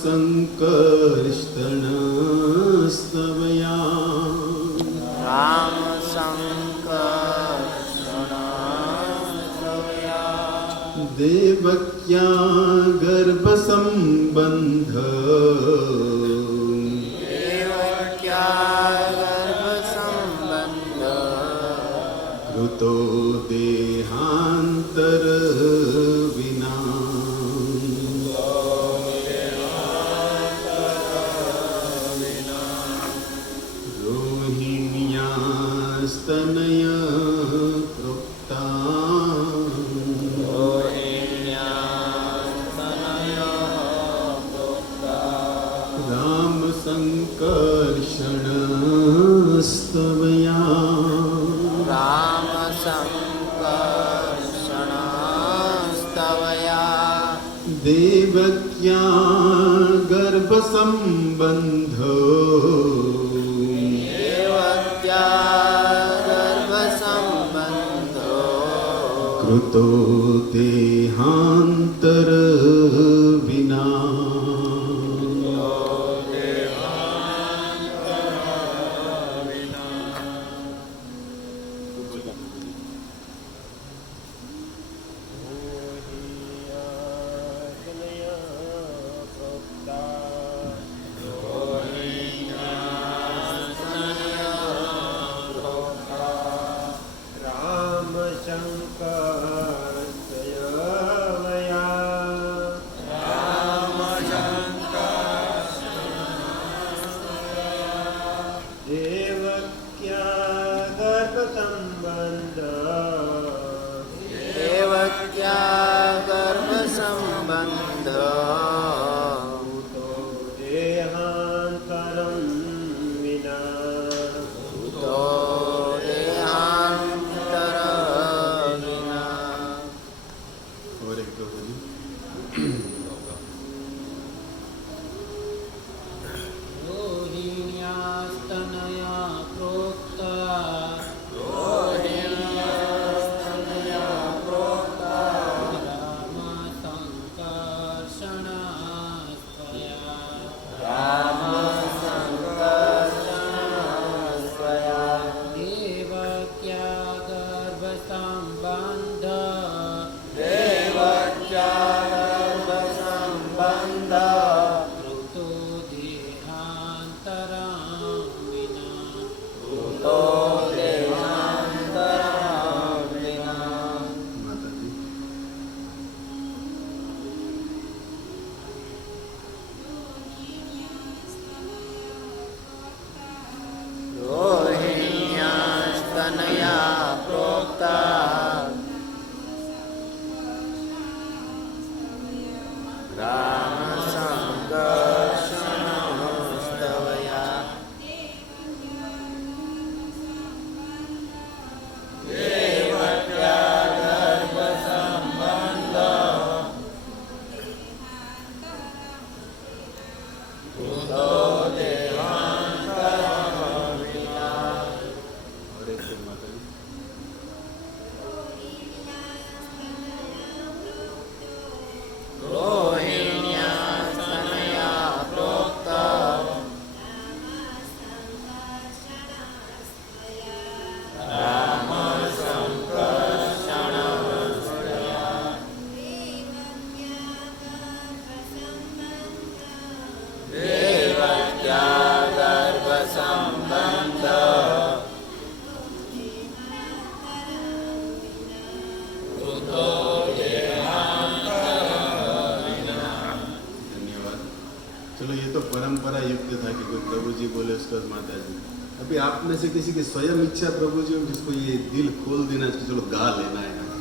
संकर्षणस्तवया राम संकर्षणस्तवया देवक्या गर्भसंबंध देवक्या गर्भसंबंध कृतो देहांतर विना रोहिण्यास्तनय प्रोक्ता राम संकर्षणस्तवया राम संकर्षणस्तवया देवक्या गर्भसंबंधो देवक्या गर्भसंबंधो कृतो देहांतर विना देवक्या गर्भसंबंध देहांतरं विना तो देहांतर विना। और एक दो बोली रोहिण्यास्तनया प्रोक्ता राम संकर्षणस्तवया राम संकर्षणस्तवया देवक्या गर्भसंबंध देवक्या गर्भसंबंध कृतो देहांतरं विना कृतो देहांतरं विना। माताजी रोहिण्यास्तनया प्रोक्ता राम संकर्षणस्तवया देवक्या गर्भसंबंध कृतो देहांतरं विना। और एक दो माताजी रोहिण्यास्तनया प्रोक्ता राम संकर्षणस्तवया देवक्या गर्भसंबंध कृतो देहांतरं विना। धन्यवाद। चलो ये तो परंपरा युक्त था कि कोई प्रभु जी बोले उसके बाद माता जी। अभी आप में से किसी की स्वयं इच्छा प्रभु जी हो जिसको ये दिल खोल देना चाहिए, चलो गा लेना है आज,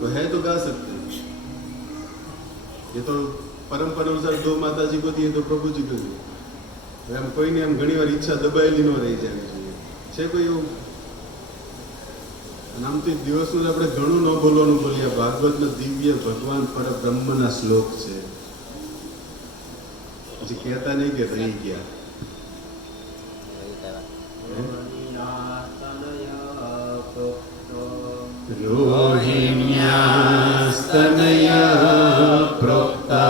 तो है तो गा सकते हैं। ये तो परंपरा अनुसार दो माता जी को दिए तो प्रभु जी को दिए। हम कोई नहीं, हम घनी વાર ઈચ્છા દબાયેલી ન રહી જાય છે કોઈ એવું નામથી દિવસનું આપણે ઘણું ન બોલવાનું બોલીએ. ભાગવતનો દિવ્ય ભગવાન પરબ્રહ્મના શ્લોક છે. પછી કહેતા નહીં કે રહી ગયા. રોહિण्यास्तनया प्रोक्ता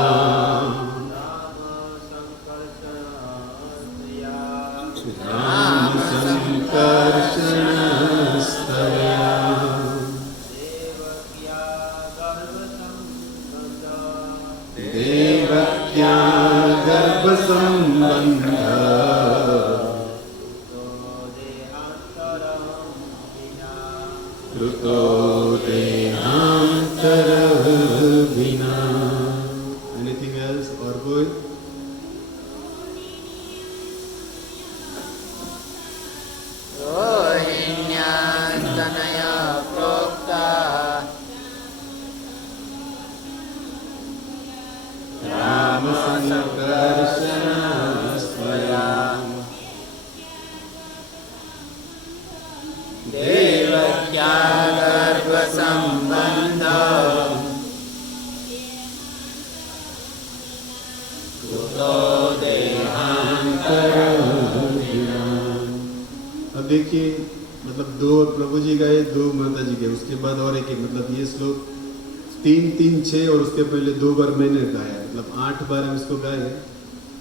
देवक्या गर्भ संबंध कृतो देहांतर विना। एनीथिंग एल्स और कोई? रोहिण्यास्तनया प्रोक्ता राम संकर्षण स्वया देवक्या गर्भ संबंध कृतो देहांतर। अब देखिए, मतलब दो प्रभु जी गए, दो माता जी गए, उसके बाद और एक मतलब ये श्लोक 3, 3, 6 और उसके पहले 2 बार मैंने गाया, मतलब 8 बार हम इसको गाए।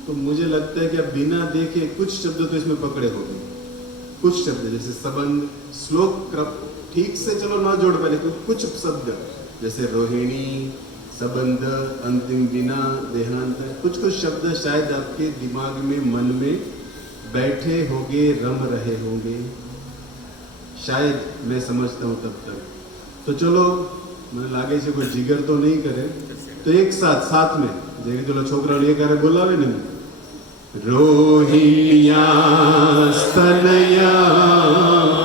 तो मुझे लगता है कि अब बिना देखे कुछ शब्द तो इसमें पकड़े हो गए, कुछ शब्द जैसे संबंध, श्लोक ठीक से चलो ना जोड़ पाए, लेकिन कुछ शब्द जैसे रोहिणी, संबंध, अंतिम, बिना, देहांत, कुछ शब्द शायद आपके दिमाग में, मन में बैठे होंगे, रम रहे होंगे, शायद, मैं समझता हूँ तब तक। तो चलो मैंने लागे से कोई जिगर तो नहीं करे, तो एक साथ में जेवी तो छोकरा ये करे बोलावे ने रोहिण्या स्तनया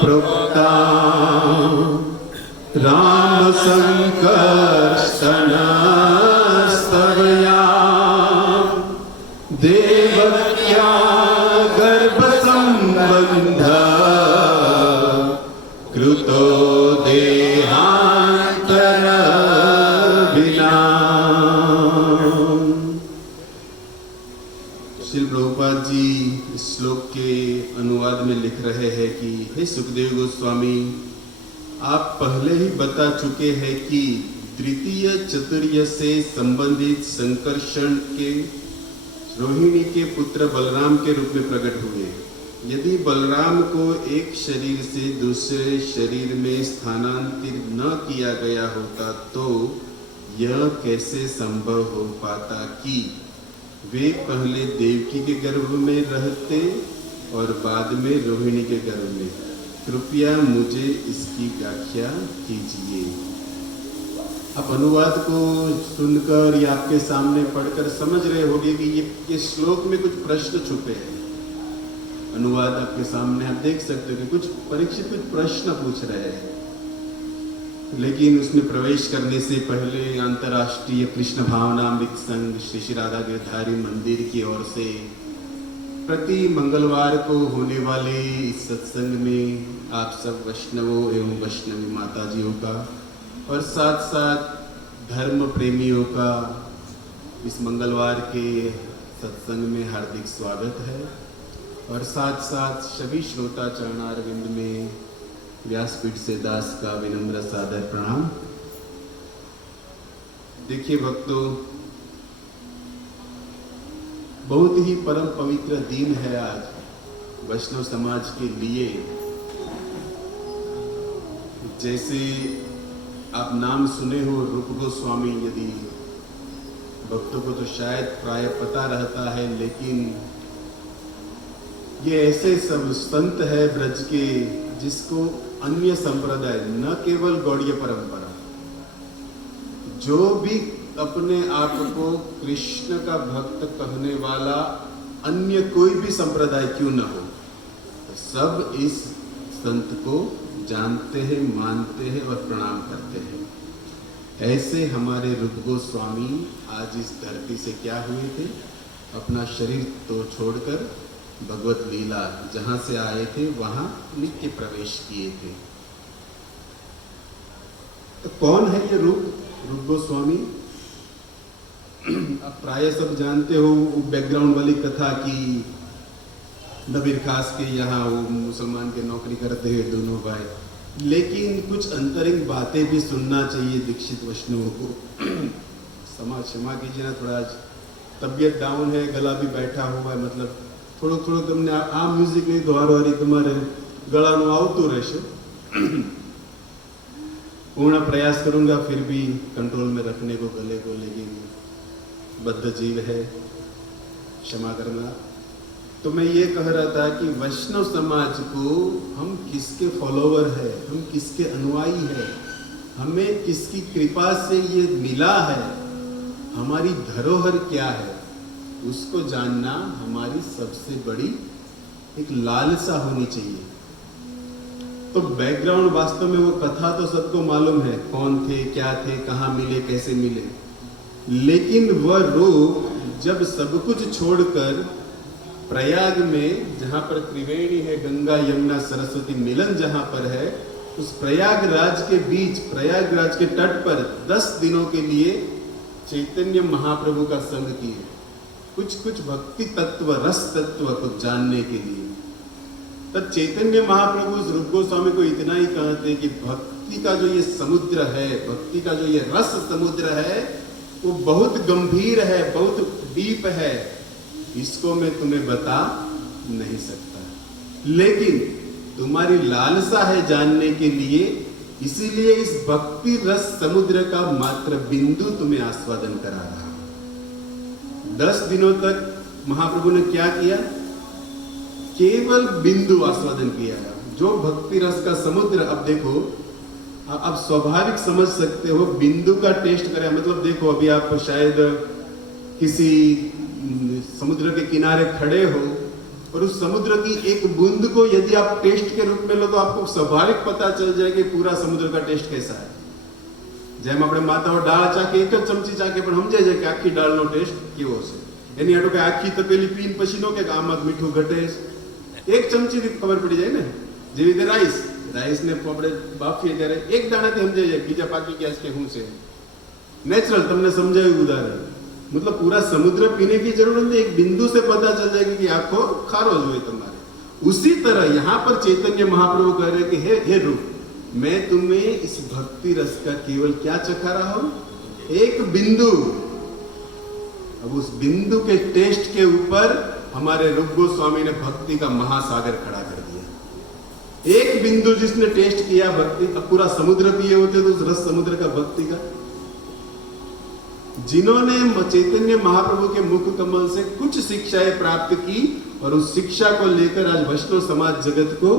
प्रोक्ता राम संकर्षण स्तवया देवक्या गर्भ संबंध कृतो देहांतर विना। श्री प्रभुपाद जी इस श्लोक के अनुवाद में लिख रहे हैं कि हे सुखदेव गोस्वामी, आप पहले ही बता चुके हैं कि तृतीय चतुर्य से संबंधित संकर्षण के रोहिणी के पुत्र बलराम के रूप में प्रकट हुए। यदि बलराम को एक शरीर से दूसरे शरीर में स्थानांतरित न किया गया होता तो यह कैसे संभव हो पाता कि वे पहले देवकी के गर्भ में रहते और बाद में रोहिणी के गर्भ में? कृपया मुझे इसकी व्याख्या कीजिए। आप अनुवाद को सुनकर या आपके सामने पढ़कर समझ रहे होंगे कि ये श्लोक में कुछ प्रश्न छुपे हैं। अनुवाद आपके सामने आप देख सकते हो कि कुछ परीक्षित कुछ प्रश्न पूछ रहे हैं, लेकिन उसमें प्रवेश करने से पहले अंतर्राष्ट्रीय कृष्ण भावनामृत संघ श्री श्री राधा गिरधारी मंदिर की ओर से प्रति मंगलवार को होने वाले इस सत्संग में आप सब वैष्णवों एवं वैष्णवी माताजियों का और साथ साथ धर्म प्रेमियों का इस मंगलवार के सत्संग में हार्दिक स्वागत है। और साथ साथ सभी श्रोता चरणारविंद में व्यासपीठ से दास का विनम्र सादर प्रणाम। देखिए भक्तों, बहुत ही परम पवित्र दिन है आज वैष्णव समाज के लिए। जैसे आप नाम सुने हो रूप गोस्वामी, यदि भक्तों को तो शायद प्राय पता रहता है, लेकिन ये ऐसे सब संत है ब्रज के जिसको अन्य संप्रदाय, न केवल गौड़ीय परंपरा, जो भी अपने आप को कृष्ण का भक्त कहने वाला अन्य कोई भी संप्रदाय क्यों न हो, तो सब इस संत को जानते हैं, मानते हैं और प्रणाम करते हैं। ऐसे हमारे रूप गोस्वामी आज इस धरती से क्या हुए थे? अपना शरीर तो छोड़कर भगवत लीला जहां से आए थे वहां नित्य प्रवेश किए थे। तो कौन है ये रूप गोस्वामी? आप प्राय सब जानते हो बैकग्राउंड वाली कथा की नबीर खास के यहाँ वो मुसलमान के नौकरी करते हैं दोनों भाई, लेकिन कुछ अंतरिंग बातें भी सुनना चाहिए दीक्षित वैष्णवों को। क्षमा कीजिए ना, थोड़ा आज तबीयत डाउन है, गला भी बैठा हुआ है, मतलब थोड़ो तमने आ म्यूजिक नहीं द्वारा तुम्हारे गळाનું આવતું રહેશે। पूर्ण प्रयास करूंगा फिर भी कंट्रोल में रखने को गले को, लेकिन बद्ध जीव है, क्षमा करना। तो मैं ये कह रहा था कि वैष्णव समाज को हम किसके फॉलोवर है, हम किसके अनुयायी है, हमें किसकी कृपा से ये मिला है, हमारी धरोहर क्या है, उसको जानना हमारी सबसे बड़ी एक लालसा होनी चाहिए। तो बैकग्राउंड वास्तव में वो कथा तो सबको मालूम है, कौन थे, क्या थे, कहाँ मिले, कैसे मिले, लेकिन वह रूप जब सब कुछ छोड़कर प्रयाग में, जहाँ पर त्रिवेणी है, गंगा यमुना सरस्वती मिलन जहाँ पर है, उस प्रयागराज के बीच, प्रयागराज के तट पर 10 दिनों के लिए चैतन्य महाप्रभु का संग किए, कुछ भक्ति तत्व, रस तत्व को जानने के लिए। तब चैतन्य महाप्रभु रूप गोस्वामी को इतना ही कहते कि भक्ति का जो ये समुद्र है, भक्ति का जो ये रस समुद्र है, वो बहुत गंभीर है, बहुत डीप है, इसको मैं तुम्हें बता नहीं सकता, लेकिन तुम्हारी लालसा है जानने के लिए, इसीलिए इस भक्ति रस समुद्र का मात्र बिंदु तुम्हें आस्वादन करा रहा। 10 दिनों तक महाप्रभु ने क्या किया? केवल बिंदु आस्वादन किया। जो भक्ति रस का समुद्र, अब देखो, आप स्वाभाविक समझ सकते हो, बिंदु का टेस्ट करें, मतलब देखो अभी आप शायद किसी समुद्र के किनारे खड़े हो और उस समुद्र की एक बूंद को यदि आप टेस्ट के रूप में लो तो आपको स्वाभाविक पता चल जाए कि पूरा समुद्र का टेस्ट कैसा है। જેમ આપણે માતાઓ દાળ ચાકે એક જ ચમચી ચાકે પણ સમજાય જાય કે આખી દાળનો ટેસ્ટ કેવો છે, એની આટો કે આખી તપેલી પીન પછી નો કે આમાં મીઠું ઘટે, એક ચમચીથી ખબર પડી જાય ને। જેવી રીતે રાઈસ ને આપણે બાફીએ ત્યારે એક દાણાથી સમજાય જાય બીજા પાકી ગયા છે કે શું છે, नेचुरल તમને સમજાયું ઉદાહરણ। मतलब पूरा समुद्र पीने की जरूरत नहीं, एक बिंदु से पता चल जाएगा कि आपको खारो जो है तुम्हारे। उसी तरह यहाँ पर चैतन्य महाप्रभु कह रहे कि हे रूप, मैं तुम्हें इस भक्ति रस का केवल क्या चखा रहा हूं? एक बिंदु। अब उस बिंदु के टेस्ट के ऊपर हमारे रूप गोस्वामी ने भक्ति का महासागर खड़ा कर दिया। एक बिंदु जिसने टेस्ट किया भक्ति, अब पूरा समुद्र पिए होते तो उस रस समुद्र का भक्ति का। जिन्होंने चैतन्य महाप्रभु के मुख कमल से कुछ शिक्षाएं प्राप्त की और उस शिक्षा को लेकर आज वैष्णव समाज जगत को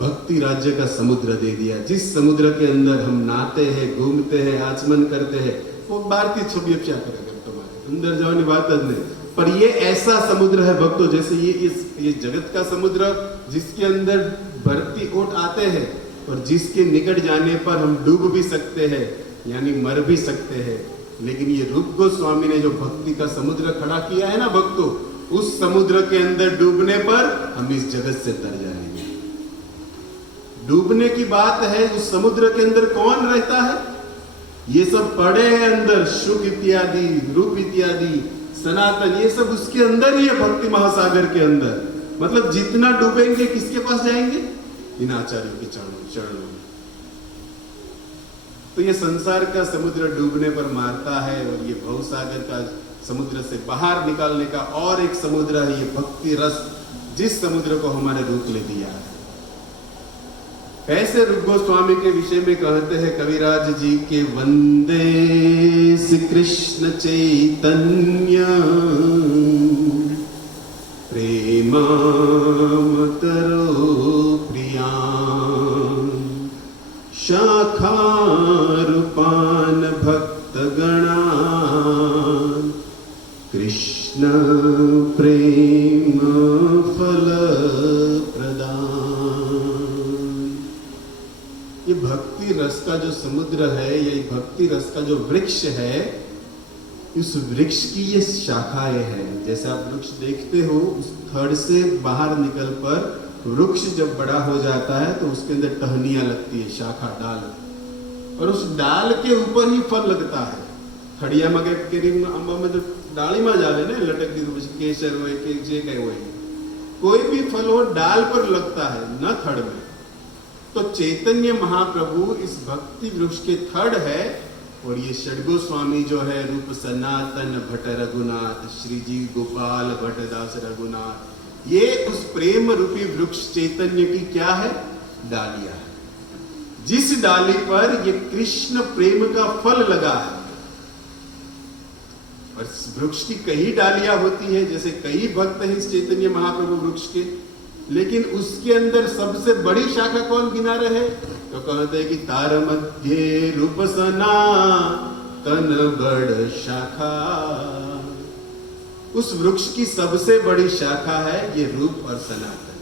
भक्ति राज्य का समुद्र दे दिया। जिस समुद्र के अंदर हम नहाते हैं, घूमते हैं, आचमन करते हैं, वो भारतीय छवि क्या करेगा, तुम्हारे अंदर जाने बात नहीं, पर ये ऐसा समुद्र है भक्तों, जैसे ये जगत का समुद्र जिसके अंदर भरती ओट आते हैं और जिसके निकट जाने पर हम डूब भी सकते हैं, यानी मर भी सकते हैं, लेकिन ये रूप गोस्वामी ने जो भक्ति का समुद्र खड़ा किया है ना भक्तों, उस समुद्र के अंदर डूबने पर हम इस जगत से तर जाएंगे। डूबने की बात है, उस समुद्र के अंदर कौन रहता है? ये सब पड़े हैं अंदर, सुख इत्यादि, रूप इत्यादि, सनातन, ये सब उसके अंदर ही है, भक्ति महासागर के अंदर। मतलब जितना डूबेंगे किसके पास जाएंगे? इन आचार्यों के चरणों। तो ये संसार का समुद्र डूबने पर मारता है, और ये भवसागर का समुद्र से बाहर निकालने का और एक समुद्र है ये भक्ति रस, जिस समुद्र को हमारे रूप ले दिया है। ऐसे रूप गोस्वामी के विषय में कहते हैं कविराज जी के, वंदे श्री कृष्ण चैतन्य प्रेमामतरो प्रिया शाखारूपान भक्तगणा कृष्ण प्रेम फल प्रदान। ये भक्ति रस का जो समुद्र है, ये भक्ति रस का जो वृक्ष है, इस वृक्ष की ये शाखाएं हैं। जैसे आप वृक्ष देखते हो, उस थड़ से बाहर निकल पर वृक्ष जब बड़ा हो जाता है तो उसके अंदर टहनियां लगती है, शाखा, डाल, और उस डाल के ऊपर ही फल लगता है। थड़िया में केरी अंबा में जो डाली में जावे ने लटकती तो केसर हो के जे कहीं हो, कोई भी फल हो डाल पर लगता है, न थड़ में। तो चैतन्य महाप्रभु इस भक्ति वृक्ष के थड़ है, और ये षडगोस्वामी जो है, रूप सनातन भट्ट रघुनाथ, श्री जी गोपाल भट्टदास रघुनाथ, ये उस प्रेम रूपी वृक्ष चैतन्य की क्या है? डालियां है, जिस डाली पर ये कृष्ण प्रेम का फल लगा है। और इस वृक्ष की कई डालियां होती है, जैसे कई भक्त हैं इस चैतन्य महाप्रभु वृक्ष के, लेकिन उसके अंदर सबसे बड़ी शाखा कौन गिना रहे? तो कहते हैं कि तार मध्य रूप सना तन बड़ शाखा। उस वृक्ष की सबसे बड़ी शाखा है ये रूप और सनातन।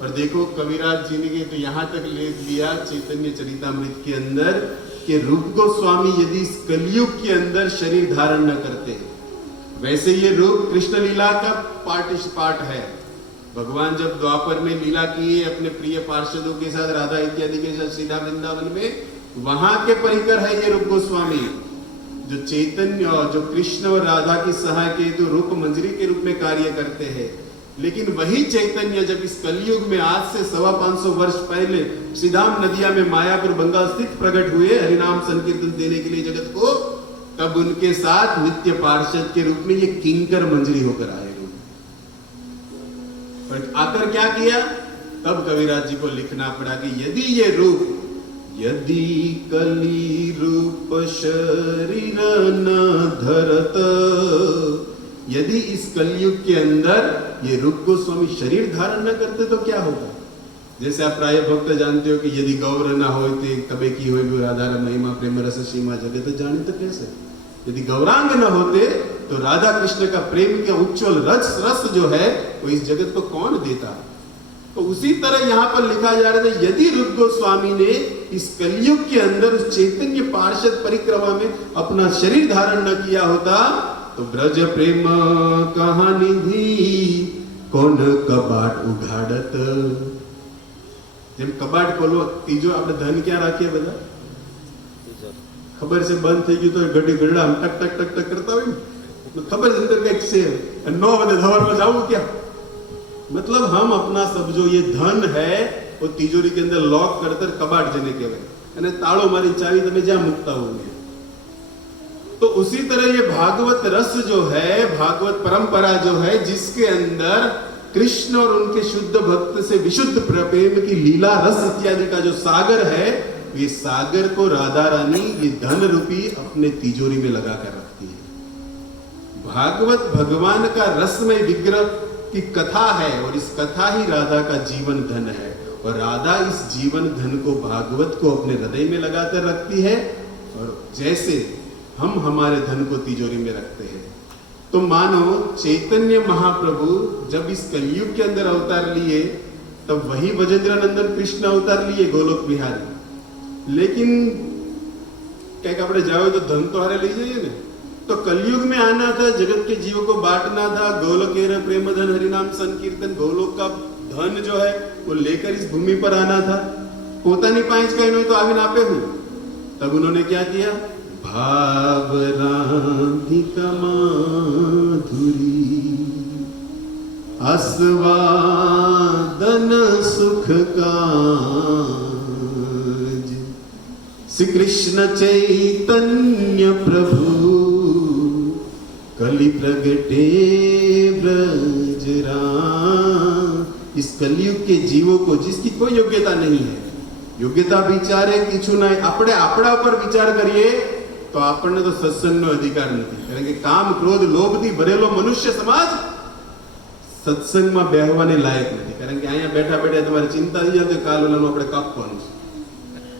और देखो कविराज जी ने तो यहां तक ले लिया चैतन्य चरितामृत के अंदर कि रूप गोस्वामी यदि इस कलयुग के अंदर शरीर धारण न करते, वैसे ये रूप कृष्ण लीला का पार्ट है। भगवान जब द्वापर में लीला किए अपने प्रिय पार्षदों के साथ, राधा इत्यादि के साथ सीधा वृंदावन में, वहां के परिकर है ये रूप गोस्वामी, जो चैतन्य और जो कृष्ण और राधा की सहायक हेतु रूप मंजरी के रूप में कार्य करते हैं। लेकिन वही चैतन्य जब इस कलयुग में आज से 525 वर्ष पहले श्रीधाम नदिया में मायापुर बंगाल स्थित प्रकट हुए हरिनाम संकीर्तन देने के लिए जगत को, तब उनके साथ नित्य पार्षद के रूप में ये किंकर मंजरी होकर आए। और आकर क्या किया? तब कविराज जी को लिखना पड़ा कि यदि ये रूप, यदि कली रूप शरीर न धरत, यदि इस कलयुग के अंदर ये रूप गोस्वामी शरीर धारण न करते तो क्या होगा? जैसे आप प्राय भक्त जानते हो कि यदि गौर न होते तबे की होगी राधा महिमा प्रेम रस सीमा जगत जाने तो कैसे। यदि गौरांग न होते तो राधा कृष्ण का प्रेम का उज्ज्वल रस जो है वो इस जगत को कौन देता? तो उसी तरह यहाँ पर लिखा जा रहा है, यदि रूप गोस्वामी ने इस कलयुग के अंदर उस चैतन्य पार्षद परिक्रमा में अपना शरीर धारण न किया होता तो ब्रज प्रेम कहानी धी कौन कबाट उघाड़त। जब कबाट खोलो तीजो આપણે ધન ક્યાં રાખીએ બધા? खबर से बंद થઈ ગયું તો ગડી ગરડા આમ ટક ટક ટક ટક કરતા હોય तो खबर से अंदर कहीं से 9 बजे धवर में जाऊं क्या? मतलब हम अपना सब जो ये धन है वो तिजोरी के अंदर लॉक करकर कबाट जने कहेवाय અને તાળો મારી ચાવી તમે જ્યાં મૂકતા હોगे। तो उसी तरह ये भागवत रस जो है, भागवत परंपरा जो है, जिसके अंदर कृष्ण और उनके शुद्ध भक्त से विशुद्ध प्रेम की लीला रस इत्यादि का जो सागर है, ये सागर को राधा रानी ये धन रूपी अपने तिजोरी में लगा कर रखती है। भागवत भगवान का रसमय विग्रह की कथा है और इस कथा ही राधा का जीवन धन है और राधा इस जीवन धन को भागवत को अपने हृदय में लगाकर रखती है। और जैसे हम हमारे धन को तिजोरी में रखते हैं, तो मानो चैतन्य महाप्रभु जब इस कलयुग के अंदर अवतार लिए तब वही ब्रजेंद्रनंदन कृष्ण अवतार लिए गोलोक बिहारी। लेकिन क्या कपड़े जाओ तो धन तो हारे ले जाइए ना। तो कलयुग में आना था, जगत के जीवों को बांटना था, गोलोकेर प्रेम धन हरिनाम संकीर्तन, गोलोक का धन जो है वो लेकर इस भूमि पर आना था। पोतानी पांच का इन्होंने तो आविन आपे हूं। तब उन्होंने क्या किया? भाव राधिका माधुरी आस्वादन सुख काज, श्री कृष्ण चैतन्य प्रभु कलि प्रगटे ब्रजराम। इस कलयुग के जीवों को जिसकी कोई योग्यता नहीं है, योग्यता विचारे किछु नहीं, આપણે આપણા ઉપર વિચાર કરીએ તો આપણને તો સત્સંગનો અધિકાર નથી। કારણ કે કામ ક્રોધ લોભથી ભરેલો મનુષ્ય સમાજ સત્સંગમાં બેહવાને લાયક નથી। કારણ કે અહીંયા બેઠા બેઠા તમારી ચિંતા થઈ જાય તો કાલ ઓલાનું આપણે કાપવાનું છે,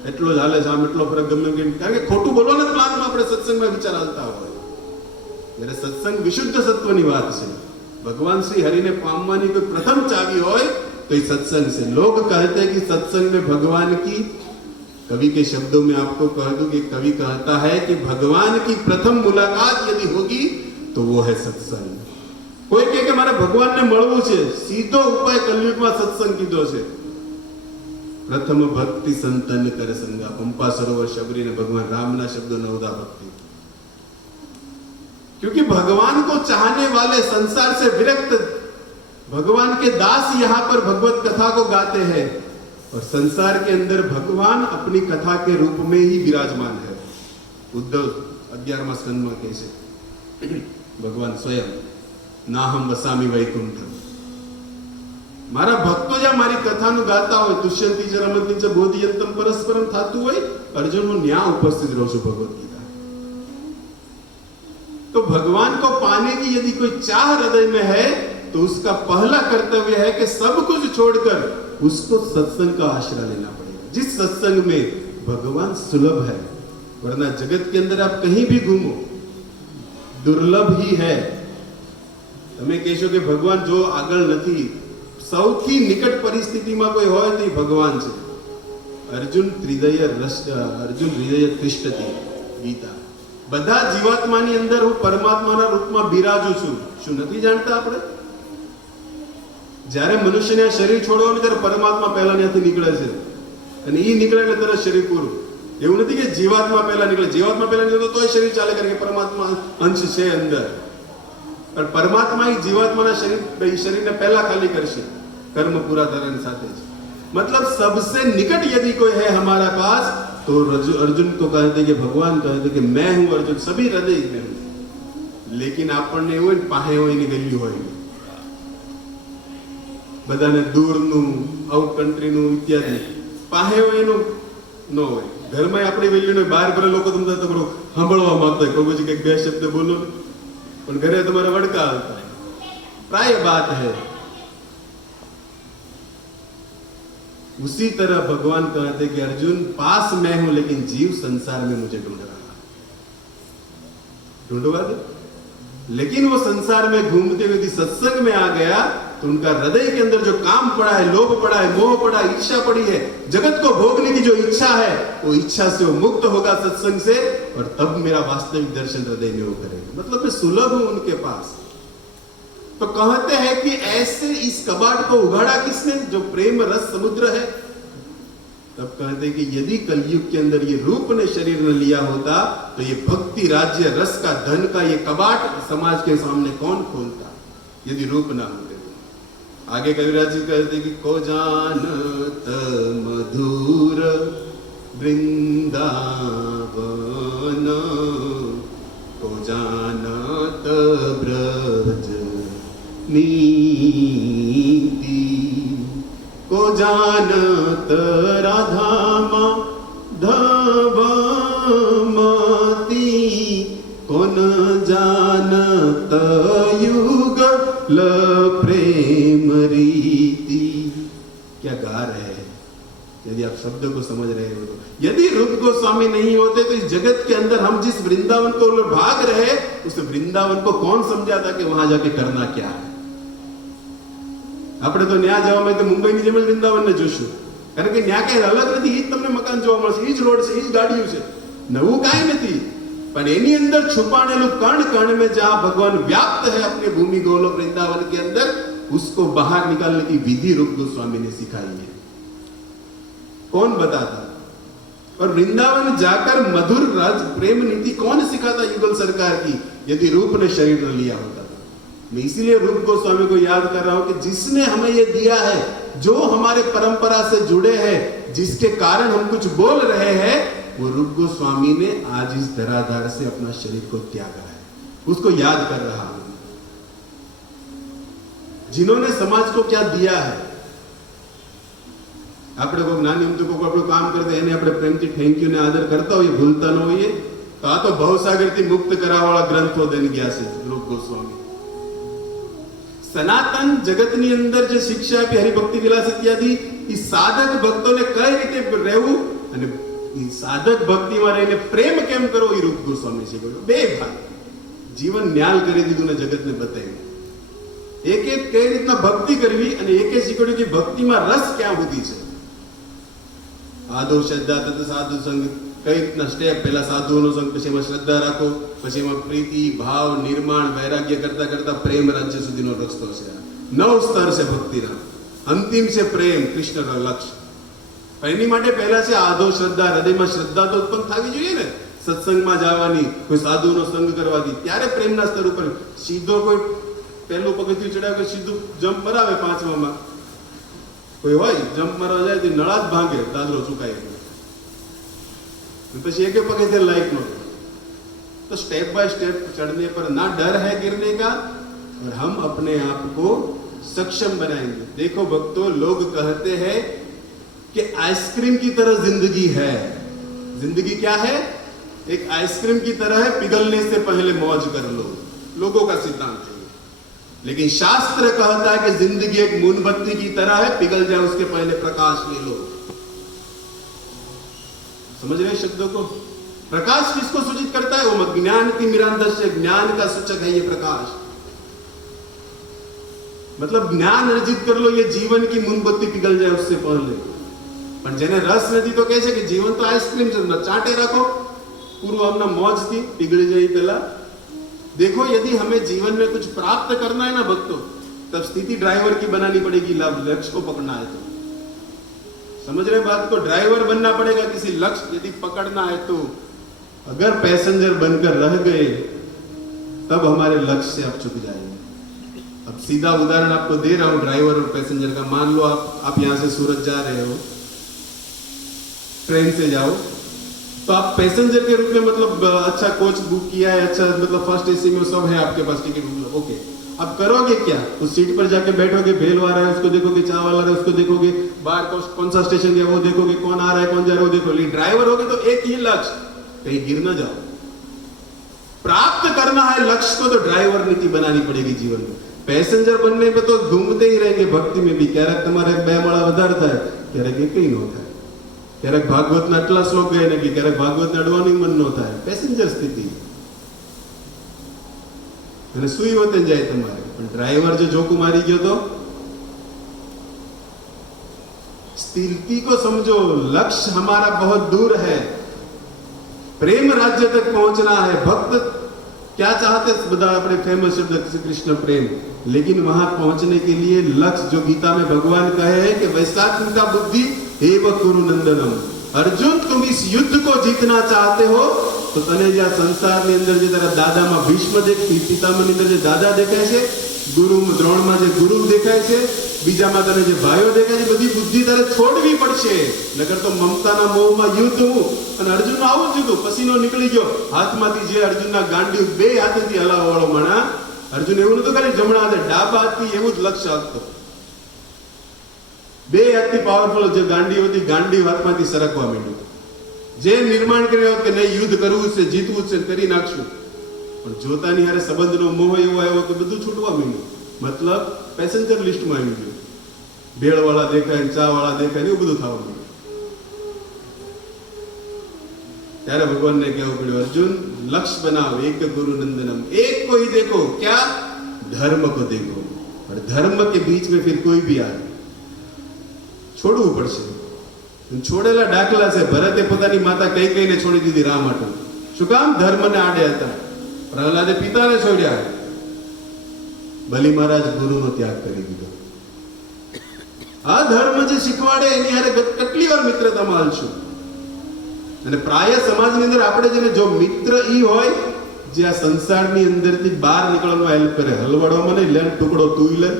એટલો જ હાલે છે, આમ એટલો ફરક ગમે કેમ। કારણ કે ખોટું બોલવાના પ્લાનમાં આપણે સત્સંગમાં વિચાર હાલતા હોય। જ્યારે સત્સંગ વિશુદ્ધ સત્વની વાત છે, भगवान श्री हरि ने पामवानी कोई प्रथम चाबी हो तो ये सत्संग से। लोग कहते हैं कि सत्संग में भगवान की, कवि के शब्दों में आपको कह दूं कि कवि कहता है कि भगवान की प्रथम मुलाकात यदि होगी तो वो है सत्संग। कोई कहे कि मारे भगवान ने મળવું છે, सीधो उपाय कलयुगમાં सत्संग कीधो છે। प्रथम भक्ति संतन कर संगा, पंपा सरोवर शबरी ने भगवान राम ना शब्दों नवदा भक्ति। क्योंकि भगवान को चाहने वाले, संसार से विरक्त भगवान के दास यहाँ पर भगवत कथा को गाते हैं और संसार के अंदर भगवान अपनी कथा के रूप में ही विराजमान है। उद्धव 11वां स्कंद में कैसे भगवान स्वयं ना हम वसामी वैकुंठ, मारा भक्तो जा मारी कथा नु गाता हो, तुष्यंती च रमंती च बोधियंतम परस्परम थातु होय, अर्जुन हूँ न्या उपस्थित रहूं છું भगवत गीता। तो तो भगवान को पाने की यदि कोई चाह हृदय में है तो उसका पहला कर्तव्य है कि सब कुछ छोड़कर उसको सत्संग का आश्रय लेना पड़ेगा, जिस सत्संग में भगवान सुलभ है। वरना जगत के अंदर आप कहीं भी घूमो दुर्लभ ही है। તમે કહેશો કે ભગવાન જો આગળ નથી, સૌથી નિકટ પરિસ્થિતિમાં કોઈ હોય તો ભગવાન છે। અર્જુન હૃદય કૃષ્ણથી ગીતા, બધા જીવાત્માની અંદર હું પરમાત્માના રૂપમાં બિરાજું છું। શું નથી જાણતા આપણે? જ્યારે મનુષ્યને આ શરીર છોડવાનું ત્યારે પરમાત્મા પહેલા ત્યાંથી નીકળે છે અને એ નીકળે એટલે તરત શરીર પૂરું। એવું નથી કે જીવાત્મા પહેલા નીકળે, જીવાત્મા પહેલા નીકળે તોય શરીર ચાલે કરે કે પરમાત્મા અંશ છે અંદર, પણ પરમાત્મા એ જીવાત્માના શરીરને પહેલા ખાલી કરશે કર્મ પૂરા થવાની સાથે જ। मतलब सबसे निकट यदि कोई है हमारा पास तो अर्जुन को कहते कि भगवान कहते कि मैं हूं अर्जुन, सभी हृदय में हूं। लेकिन આપણને એવું હોય પાહે હોય ની ગલ્યું હોય, બધાને દૂરનું આઉટ કન્ટ્રીનું ઇત્યાદि પાહે હોય એનું ન હોય। ઘરમાં આપણી વેલ્યુ ને બહાર પર લોકો તમને તો સાંભળવા માંગતા હોય, પ્રભુજી કંઈક બે શબ્દ બોલો, પણ ઘરે તમારા વડકા આવતા હોય। प्राय बात है। उसी तरह भगवान कहते कि अर्जुन पास मैं हूं लेकिन जीव संसार में मुझे ढूंढ रहा दे। लेकिन वो संसार में घूमते हुए यदि सत्संग में आ गया तो उनका हृदय के अंदर जो काम पड़ा है, लोभ पड़ा है, मोह पड़ा है, ईर्ष्या पड़ी है, जगत को भोगने की जो इच्छा है, वो इच्छा से वो मुक्त होगा सत्संग से, और तब मेरा वास्तविक दर्शन हृदय में वो करेगा। मतलब मैं सुलभ हूं उनके पास। तो कहते हैं कि ऐसे इस कबाड़ को उघाड़ा किसने? जो प्रेम रस समुद्र है। तब कहते हैं कि यदि कलयुग के अंदर ये रूप ने शरीर न लिया होता तो ये भक्ति राज्य रस का धन का ये कबाड़ समाज के सामने कौन खोलता, यदि रूप ना होते तो। आगे कविराज जी कहते कि को जानत मधुर वृंदावन, को जानत ब्रज नीति, को जानत राधा माधवमती, कौन जानत युगल प्रेम रीति। क्या गा रहे हैं यदि आप शब्द को समझ रहे हो तो। यदि रूप गोस्वामी नहीं होते तो इस जगत के अंदर हम जिस वृंदावन को भाग रहे, उस वृंदावन को कौन समझाता कि वहां जाके करना क्या है। આપણે તો ન્યા જવા માટે મુંબઈની જેમ જ વૃંદાવનને જોશું, કારણ કે ન્યા કઈ અલગ નથી, ઈ જ તમને મકાન જોવા મળશે, ઈ જ રોડ છે, ઈ જ ગાડીઓ છે, નવું કાંઈ નથી। પણ એની અંદર છુપાણેલું કણ કણ में जहां भगवान व्याप्त है अपने भूमि गोलोक वृंदावन के अंदर, उसको बाहर निकालने की विधि रूप गोस्वामी ने सिखाई है। कौन बताता? और वृंदावन जाकर मधुर राज प्रेम नीति कौन सिखाता युगल सरकार की, यदि रूप ने शरीर न लिया होता। मैं इसीलिए रूप गोस्वामी को याद कर रहा हूं कि जिसने हमें ये दिया है, जो हमारे परंपरा से जुड़े हैं, जिसके कारण हम कुछ बोल रहे हैं, वो रूप गोस्वामी ने आज इस धराधार से अपना शरीर को त्यागा है, उसको याद कर रहा हूं। जिन्होंने समाज को क्या दिया है, આપણે કોઈ નાની ઉમતું કોઈ આપણું કામ કરતા એને આપણે પ્રેમથી થેન્ક યુ ને આદર કરતા હોઈએ, ભૂલતા ન હોઈએ, તો આ તો ભવસાગરથી મુક્ત કરાવવાળા ગ્રંથો દઈને ગયા છે રૂપ ગોસ્વામી। સનાતન જગતની અંદર જે શિક્ષા આપી હરિભક્તિ વિલાસ ઇત્યાદि, એ સાધક ભક્તોને કઈ રીતે રહેવું અને એ સાધક ભક્તિમાં રહીને પ્રેમ કેમ કરવો, એ રૂપ ગોસ્વામી શીખવ્યું। બે ભાગ જીવન ન્યાલ કરી દીધું ને જગતને બતાવ્યું। એક એક કઈ રીતના ભક્તિ કરવી અને એક શીખવ્યું કે ભક્તિમાં રસ ક્યાં બુદ્ધિ છે। આદો શ્રદ્ધા તત સાધુ સંગ, કઈ રીતના સ્ટેપ, પહેલા સાધુઓનો સંગ, પછી એમાં શ્રદ્ધા રાખો, પછી એમાં પ્રીતિ ભાવ નિર્માણ વૈરાગ્ય કરતા કરતા પ્રેમ રાજ્ય સુધીનો રસ્તો છે। 9 સ્તર છે ભક્તિના, અંતિમ છે પ્રેમ, કૃષ્ણનો લક્ષ્ય। પણ એની માટે પહેલા છે આદો શ્રદ્ધા, હૃદયમાં શ્રદ્ધા તો ઉત્પન્ન થવી જોઈએ ને, સત્સંગમાં જવાની, કોઈ સાધુનો સંગ કરવાથી, ત્યારે પ્રેમના સ્તર ઉપર સીધો કોઈ પહેલું પગથિયું ચડાવે, કોઈ સીધું જમ્પ મરાવે પાંચમામાં, કોઈ હોય જમ્પ મારવા જાય તો નળા જ ભાંગે, દાદરો ચુકાય પછી એક પગથિયા લાયક નો। तो स्टेप बाय स्टेप चढ़ने पर ना डर है गिरने का, और हम अपने आप को सक्षम बनाएंगे। देखो भक्तों, लोग कहते हैं कि आइसक्रीम की तरह जिंदगी है। जिंदगी क्या है? एक आइसक्रीम की तरह है, पिघलने से पहले मौज कर लो, लोगों का सिद्धांत है। लेकिन शास्त्र कहता है कि जिंदगी एक मोमबत्ती की तरह है, पिघल जाए उसके पहले प्रकाश ले लो। समझ रहे शब्दों को? प्रकाश किसको सूचित करता है? वो ज्ञान की मिरांदस्य, ज्ञान का सूचक है ये प्रकाश। मतलब ज्ञान अर्जित कर लो, ये जीवन की मोमबत्ती पिघल जाए उससे पहले। पर जेने रस नहीं तो कहे कि जीवन तो आइसक्रीम से चाटे रखो, पूर्व हमने मौज थी, पिघल जाए पहला। देखो, यदि हमें जीवन में कुछ प्राप्त करना है ना भक्तों, तब स्थिति ड्राइवर की बनानी पड़ेगी, लक्ष्य को पकड़ना है तो। समझ रहे बात को? ड्राइवर बनना पड़ेगा किसी लक्ष्य यदि पकड़ना है तो। अगर पैसेंजर बनकर रह गए तब हमारे लक्ष्य से आप चुक जाएंगे। अब सीधा उदाहरण आपको दे रहा हूं ड्राइवर और पैसेंजर का। मान लो आप यहां से सूरत जा रहे हो, ट्रेन से जाओ, तो आप पैसेंजर के रूप में मतलब अच्छा कोच बुक किया है, अच्छा मतलब फर्स्ट एसी में सब है आपके पास, टिकट ओके। अब करोगे क्या? उस सीट पर जाके बैठोगे, बेल आ रहा है उसको देखोगे, चाय वाला है उसको देखोगे, बाहर कौन सा स्टेशन गया वो देखोगे, कौन आ रहा है कौन जा रहा है वो देखोगे। ड्राइवर होगे तो एक ही लक्ष्य, कहीं गिर ना जाओ। प्राप्त करना है लक्ष्य को तो ड्राइवर नीति बनानी पड़ेगी जीवन में। पैसेंजर बनने पे तो घूमते ही रहेंगे भक्ति में भी। क्यारेक तुम्हारे બે માળા વધારે થાય, ક્યારેક એકઈ ન થાય, ક્યારેક ભાગવતના આટલા શ્લોક ગયે ને કે ક્યારેક ભાગવતને અડવાનું મન ન થાય। પેસેન્જર સ્થિતિ અને સુઈ હોતે જાય તમારે। પણ ડ્રાઈવર જો જોકુ મારી ગયો તો स्थिति को समझो। लक्ष्य हमारा बहुत दूर है, प्रेम राज्य तक पहुंचना है। भक्त क्या चाहते बता, अपने फेमस शब्द श्री कृष्ण प्रेम, लेकिन वहां पहुंचने के लिए लक्ष्य जो गीता में भगवान कहे है कि वैसात्मिका बुद्धि एव कुरु नंदनम। अर्जुन, तुम इस युद्ध को जीतना चाहते हो तो तने ज्या संसार ની અંદર જે તારા દાદામાં ભીષ્મ દેખાય, પિતામહની અંદર જે દાદા દેખાય છે, ગુરુ દ્રોણમાં જે ગુરુ દેખાય છે, બીજામાં તને જે ભાઈઓ દેખાય છે, બધી બુદ્ધિ તારે છોડવી પડશે। નકર તો મમતાના મોહમાં યુદ્ધ હું અને અર્જુનનું આવું જ હતું। પસીનો નીકળી ગયો હાથમાંથી, જે અર્જુનના ગાંડી બે હાથેથી હલાવવાળો મણા। અર્જુન એવું નતું ખાલી જમણા હાથે, ડાબા હાથથી એવું જ લક્ષ્ય આપતો। બે હાથથી પાવરફુલ જે ગાંડી હતી, ગાંડી હાથમાંથી સરકવા માંડ્યું। જે નિર્માણ કર્યો કે નહીં યુદ્ધ કરવું છે, જીતવું છે, કરી નાખશું, પણ જોતાની હારે સંબંધનો મોહ એવો આવ્યો કે બધું છૂટવા માંડ્યું। मतलब પેસેન્જર લિસ્ટમાં આવી ગયું, ભેળવાળા દેખાય, ચાવાળા દેખાય, એવું બધું થવા માંડ્યું। ત્યારે ભગવાનને કહેવું પડ્યું, अर्जुन लक्ष्य बनाओ, एक गुरु नंदनम, एक को ही देखो, क्या धर्म को देखो। और धर्म के बीच में फिर कोई भी आए છોડવું પડશે। છોડેલા દાખલા છે, ભરતે પોતાની માતા કૈકેયીને છોડી દીધી રામ માટે। શું કામ? ધર્મને આડે હતા। પ્રહલાદે પિતાને છોડ્યા, બલિ મહારાજ ગુરુનો ત્યાગ કરી દીધો। આ ધર્મ જે શીખવાડે એની હારે કેટલી વાર મિત્રતામાં હાલશું। અને પ્રાય સમાજની અંદર આપણે જેને જો મિત્ર ઈ હોય જે આ સંસારની અંદરથી બહાર નીકળવામાં હેલ્પ કરે। હલવાડવામાં નહીં, લે ટુકડો તું લે,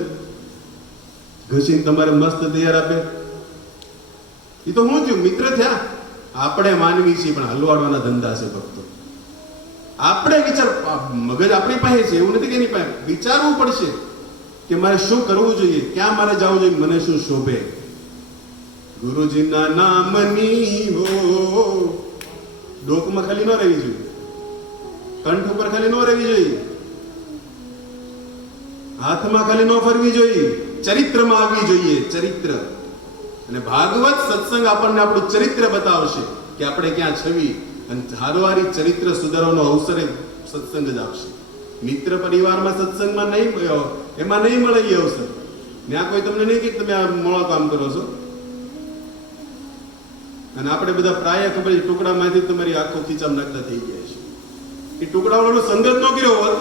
ઘસીને તમારે મસ્ત તૈયાર આપે। એ તો હું થયું, મિત્ર થયા। આપણે માનવી છીએ પણ હલવાડવાના ધંધા છે ભક્તો। આપણે વિચાર, મગજ આપણી પાસે છે, એવું નથી કે એની પાસે। વિચારવું પડશે કે મારે શું કરવું જોઈએ, ક્યાં મારે જવું જોઈએ, મને શું શોભે। ગુરુજીના નામની હો ડોકમાં ખાલી ન રહેવી જોઈએ, કંઠ ઉપર ખાલી ન રહેવી જોઈએ, હાથમાં ખાલી ન ફરવી જોઈએ, ચરિત્રમાં આવવી જોઈએ। ચરિત્ર અને ભાગવત સત્સંગ આપણને આપણું ચરિત્ર બતાવશે કે આપણે ક્યાં છવી। અને હારવારી ચરિત્ર સુધારવાનો અવસર સત્સંગ જ આપશે। મિત્ર પરિવારમાં સત્સંગમાં નહીં, એમાં નહીં મળે એ અવસર। ત્યાં કોઈ તમને નહીં કે તમે આ મોળો કામ કરો છો। અને આપણે બધા પ્રાય ખબર છે, ટુકડામાંથી તમારી આંખો ખીચામ નાખતા થઈ ગયા છે। એ ટુકડાવાળાનો સંગત ન કર્યો હોત।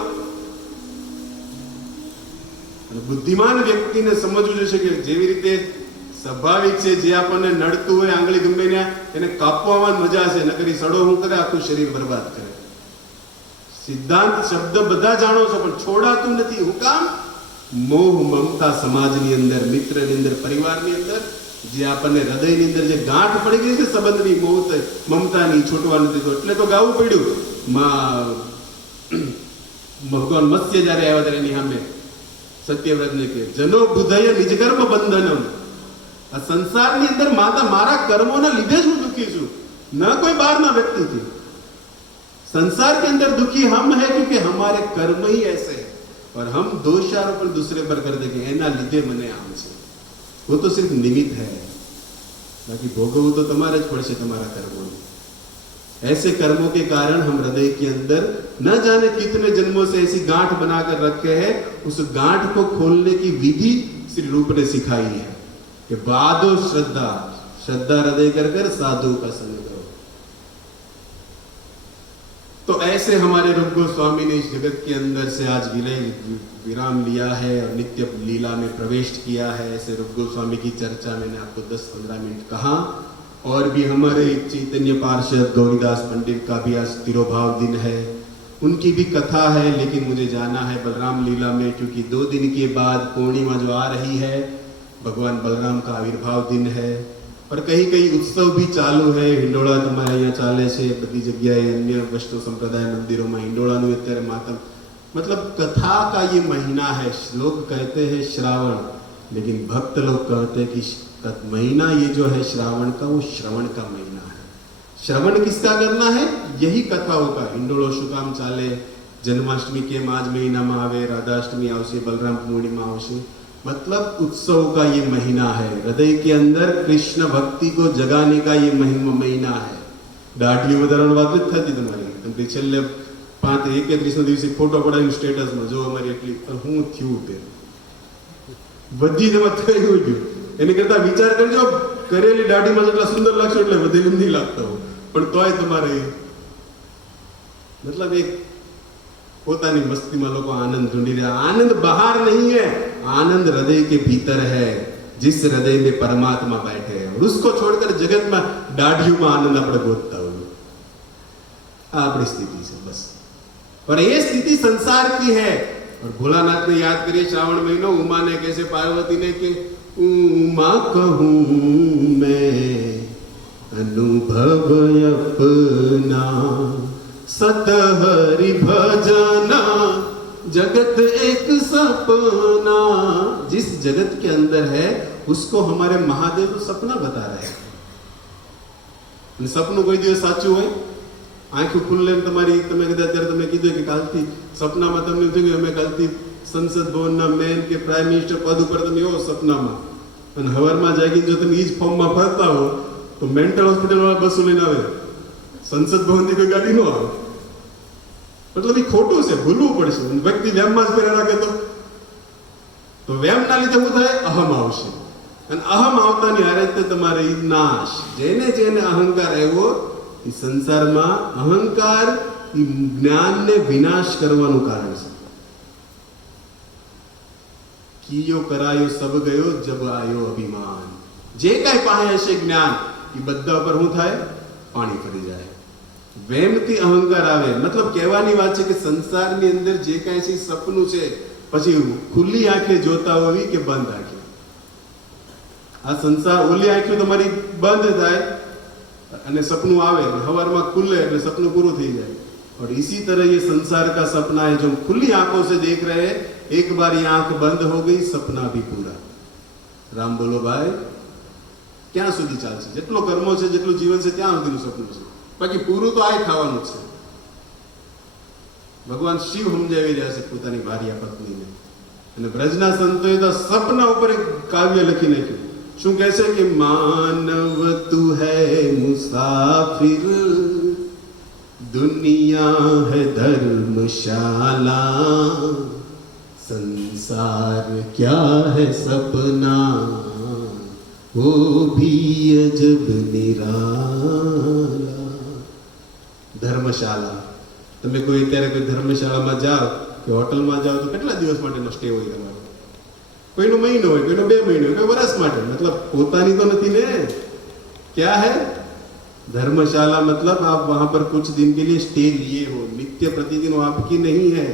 અને બુદ્ધિમાન વ્યક્તિને સમજવું જોઈએ કે જેવી રીતે સ્વાભાવિક છે, જે આપણને નડતું હોય આંગળી ગમે ને એને કાપવામાં મજા છે, નકર સડો હું કરે આખું શરીર બરબાદ કરે। સિદ્ધાંત શબ્દ બધા જાણો છો પણ છોડાતું નથી। હું કામ? મોહ મમતા સમાજની અંદર, મિત્રની અંદર, પરિવારની અંદર જે આપણને હૃદયની અંદર જે ગાંઠ પડી ગઈ છે સંબંધની, મોહ મમતાની, છૂટવા નથી તો એટલે તો ગાવું પડ્યું। ભગવાન મત્સ્ય જયારે આવ્યા ત્યારે એની સામે સત્યવ્રતને કે જનો બુધય નિજકર્મ બંધનમ। આ સંસારની અંદર મારા કર્મોના લીધે જ હું દુઃખી છું, ન કોઈ બહારના વ્યક્તિથી। संसार के अंदर दुखी हम है क्योंकि हमारे कर्म ही ऐसे हैं और हम दोष आरोप दूसरे पर कर देंगे एना લીધે મને આમ છે. वो तो सिर्फ निमित्त है, बाकी भोगवવું तो તમારે જ પડશે તમારા કર્મોને. ऐसे कर्मों के कारण हम हृदय के अंदर न जाने कितने जन्मों से ऐसी गांठ बनाकर रखे हैं. उस गांठ को खोलने की विधि श्री रूप ने सिखाई है कि बादो श्रद्धा, श्रद्धा हृदय कर कर साधु का संग करो. तो ऐसे हमारे रूप गोस्वामी ने इस जगत के अंदर से आज विराम लिया है और नित्य लीला में प्रवेश किया है. ऐसे रूप गोस्वामी की चर्चा मैंने आपको 10-15 मिनट कहा. और भी हमारे चैतन्य पार्षद गौरीदास पंडित का भी आज तिरोभाव दिन है, उनकी भी कथा है. लेकिन मुझे जाना है बलराम लीला में, क्योंकि 2 दिन के बाद पूर्णिमा जो आ रही है, भगवान बलराम का आविर्भाव दिन है. और कहीं कहीं उत्सव भी चालू है. हिंडोळा તમારે અહીંયા ચાલે છે, બધી જગ્યાએ अन्य वैष्णव संप्रदाय मंदिरों में हिंडोળાનું અત્યારે मातम, मतलब कथा का ये महीना है. लोग कहते हैं श्रावण, लेकिन भक्त लोग कहते हैं कि महीना ये जो है श्रावण का, वो श्रवण का महीना है. श्रवण किसका करना है? यही कथाओं का. हिंडोळो શું કામ ચાલે, जन्माष्टमी के आज महीनाમાં આવે, राधाष्टमी આવશે, बलराम पूर्णिमा આવશે. मतलब उत्सव का ये महीना है. हृदय के अंदर कृष्ण भक्ति को जगाने का ये महीना है. દાઢી વધારવાની વાત જ થતી તમારી. છેલ્લે 31 દિવસે ફોટો પડાવીને સ્ટેટસમાં જો અમારી એટલી, હું થયું તે બધી જમા થઈ ગયું. એની કરતા વિચાર કરજો, કરેલી દાઢીમાં જેટલા સુંદર લાગશો એટલે વધેલી નહીં લાગતા હો, પણ તોય તમારે मतलब एक પોતાની મસ્તીમાં લોકો આનંદ ઢૂંઢી રહ્યા. आनंद बाहर नहीं है, आनंद हृदय के भीतर है, जिस हृदय में परमात्मा बैठे हैं. और उसको छोड़कर जगत में दाढ़ियों में आनंद આપણે ગોતતા હોય. આ આપણી સ્થિતિ છે બસ. और ये स्थिति संसार की है. और भोलानाथ ने याद करिए श्रावण महीनो, उमा ने कैसे पार्वती ने कि उमा कहूं मैं अनुभव अपना, सत हरि भजना जगत एक सपना. जिस जगत के अंदर है उसको हमारे महादेव सपना बता रहे हैं. सपनों कोई दिवस साचું હોય? આંખો ખુલ્લે તમારી તમે કદાચ ત્યારે તમે કીધું કે કાલથી સપનામાં તમને થયું કે અમે કાલથી સંસદ ભવનના મેન કે પ્રાઇમ મિનિસ્ટર પદ ઉપર તમે એવો સપનામાં, અને હવારમાં જાગીને જો તમે ઈ જ ફોર્મમાં ફરતા હો તો મેન્ટલ હોસ્પિટલ વાળા બસો લઈને આવે, સંસદ ભવનથી કોઈ ગાડી ન આવે. मतलब ये खोटું છે, ભૂલવું પડશે. વ્યક્તિ વ્યામમાં જ કરે રાખે તો વ્યામના લીધે શું થાય? અહમ આવશે. અને અહમ આવતાની હારે જ તમારે નાશ. જેને જેને અહંકાર આવ્યો એ સંસારમાં અહંકાર એ જ્ઞાનને વિનાશ કરવાનું કારણ છે. કિયો કરાયો સબ ગયો જબ આયો અભિમાન. જે કાંઈ પાસે હશે જ્ઞાન એ બધા ઉપર શું થાય? પાણી ફરી જાય. વેમથી અહંકાર આવે. मतलब કહેવાની વાત છે કે સંસારની અંદર જે કાંઈ છે સપનું છે, પછી ખુલ્લી આંખે જોતા હોવી કે બંધ આંખે. આ સંસાર ઓલી આંખે તમારી બંધ થાય અને સપનું આવે, હવારમાં ખુલે એટલે સપનું પૂરું થઈ જાય. और इसी तरह ये संसार का सपना है जो खुली आंखों से देख रहे हैं. एक बार ये आंख बंद हो गई, सपना भी पूरा. राम बोलो भाई, ક્યાં સુધી ચાલશે? જેટલો કર્મો છે, જેટલું જીવન છે, ત્યાં સુધીનું સપનું છે. બાકી પૂરું તો આય ખાવાનું છે. ભગવાન શિવ સમજાવી રહ્યા છે પોતાની ભાર્યા પત્નીને. અને બ્રજના સંતોએ તો સપના ઉપર એક કાવ્ય લખી નાખ્યું. શું કહે છે કે માનવ તું હૈ મુસાફિર, दुनिया है धर्मशाला, संसार क्या है सपना, वो भी अजब निराला. धर्मशाला, તમે કોઈ અત્યારે કોઈ ધર્મશાળામાં જાઓ કે હોટલમાં જાઓ તો કેટલા દિવસ માટેનો સ્ટે હોય તમારો? કોઈનો મહિનો હોય, કોઈનો 2 મહિને હોય, કોઈ વર્ષ માટે. मतलब પોતાની તો નથી ને. क्या है धर्मशाला? मतलब आप वहां पर कुछ दिन के लिए स्टे लिए हो, नित्य प्रतिदिन वो आपकी नहीं है.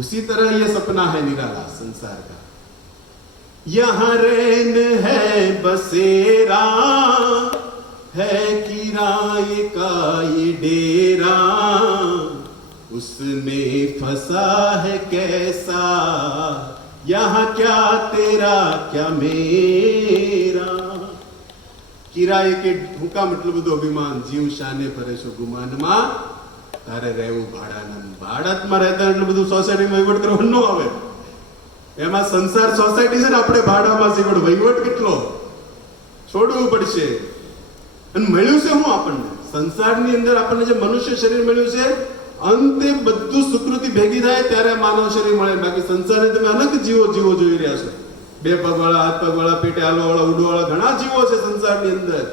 उसी तरह ये सपना है निराला संसार का. यहाँ रैन है बसेरा, है किराए का ये डेरा, उसमें फंसा है कैसा, यहाँ क्या तेरा क्या मेरा. કિરાય કે હુકા મતલબ બધો અભિમાન, જીવ શાને ફરે છો ગુમાનમાં. તારે રહેવું ભાડાના. ભાડામાં રહેતા એટલું બધું સોસાયટીમાં વહીવટ કરવાનું ન આવે. એમાં સંસાર સોસાયટી છે ને, આપણે ભાડામાં છે, પણ વહીવટ કેટલો છોડવું પડશે. અને મળ્યું છે હું આપણને સંસારની અંદર, આપણને જે મનુષ્ય શરીર મળ્યું છે, અંતે બધું સુકૃતિ ભેગી થાય ત્યારે માનવ શરીર મળે. બાકી સંસારને તમે અનંત જીવો જોઈ રહ્યા છો. 2 પગ વાળા, હાથ પગ વાળા, પેટે હાલવા વાળા, ઉડવા વાળા ઘણા જીવો છે संसारની અંદર.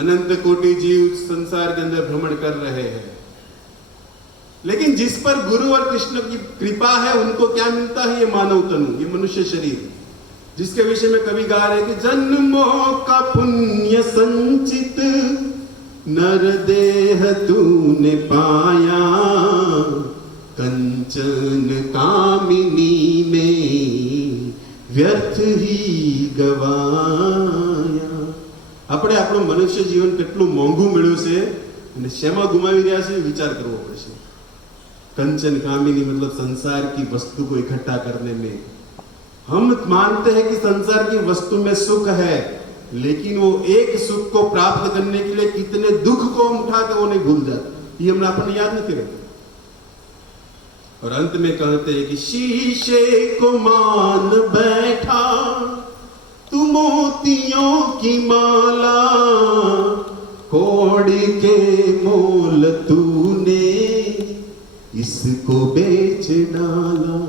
अनंत कोटि जीव संसार के अंदर भ्रमण कर रहे हैं. लेकिन जिस पर गुरु और कृष्ण की कृपा है, उनको क्या मिलता है? ये मानव तनु, ये मनुष्य शरीर, जिसके विषय में कवि गा रहे कि जन्मों का पुण्य संचित नर देह तूने पाया, कंचन कामिनी में व्यर्थ ही गवाया. આપણે આપણું મનુષ્ય જીવન કેટલું મોંઘું મળ્યું છે અને શેમાં ગુમાવી રહ્યા છે, વિચાર કરવો પડશે. कंचन कामिनी मतलब संसार की वस्तु को इकट्ठा करने में. हम मानते हैं कि संसार की वस्तु में सुख है, लेकिन वो एक सुख को प्राप्त करने के लिए कितने दुख को हम उठाते वो नहीं भूल जाते. ये हमने अपने याद नहीं रखते. और अंत में कहते हैं कि शीशे को मान बैठा तू मोतियों की माला, कोड़ी के मोल तूने इसको बेच डाला.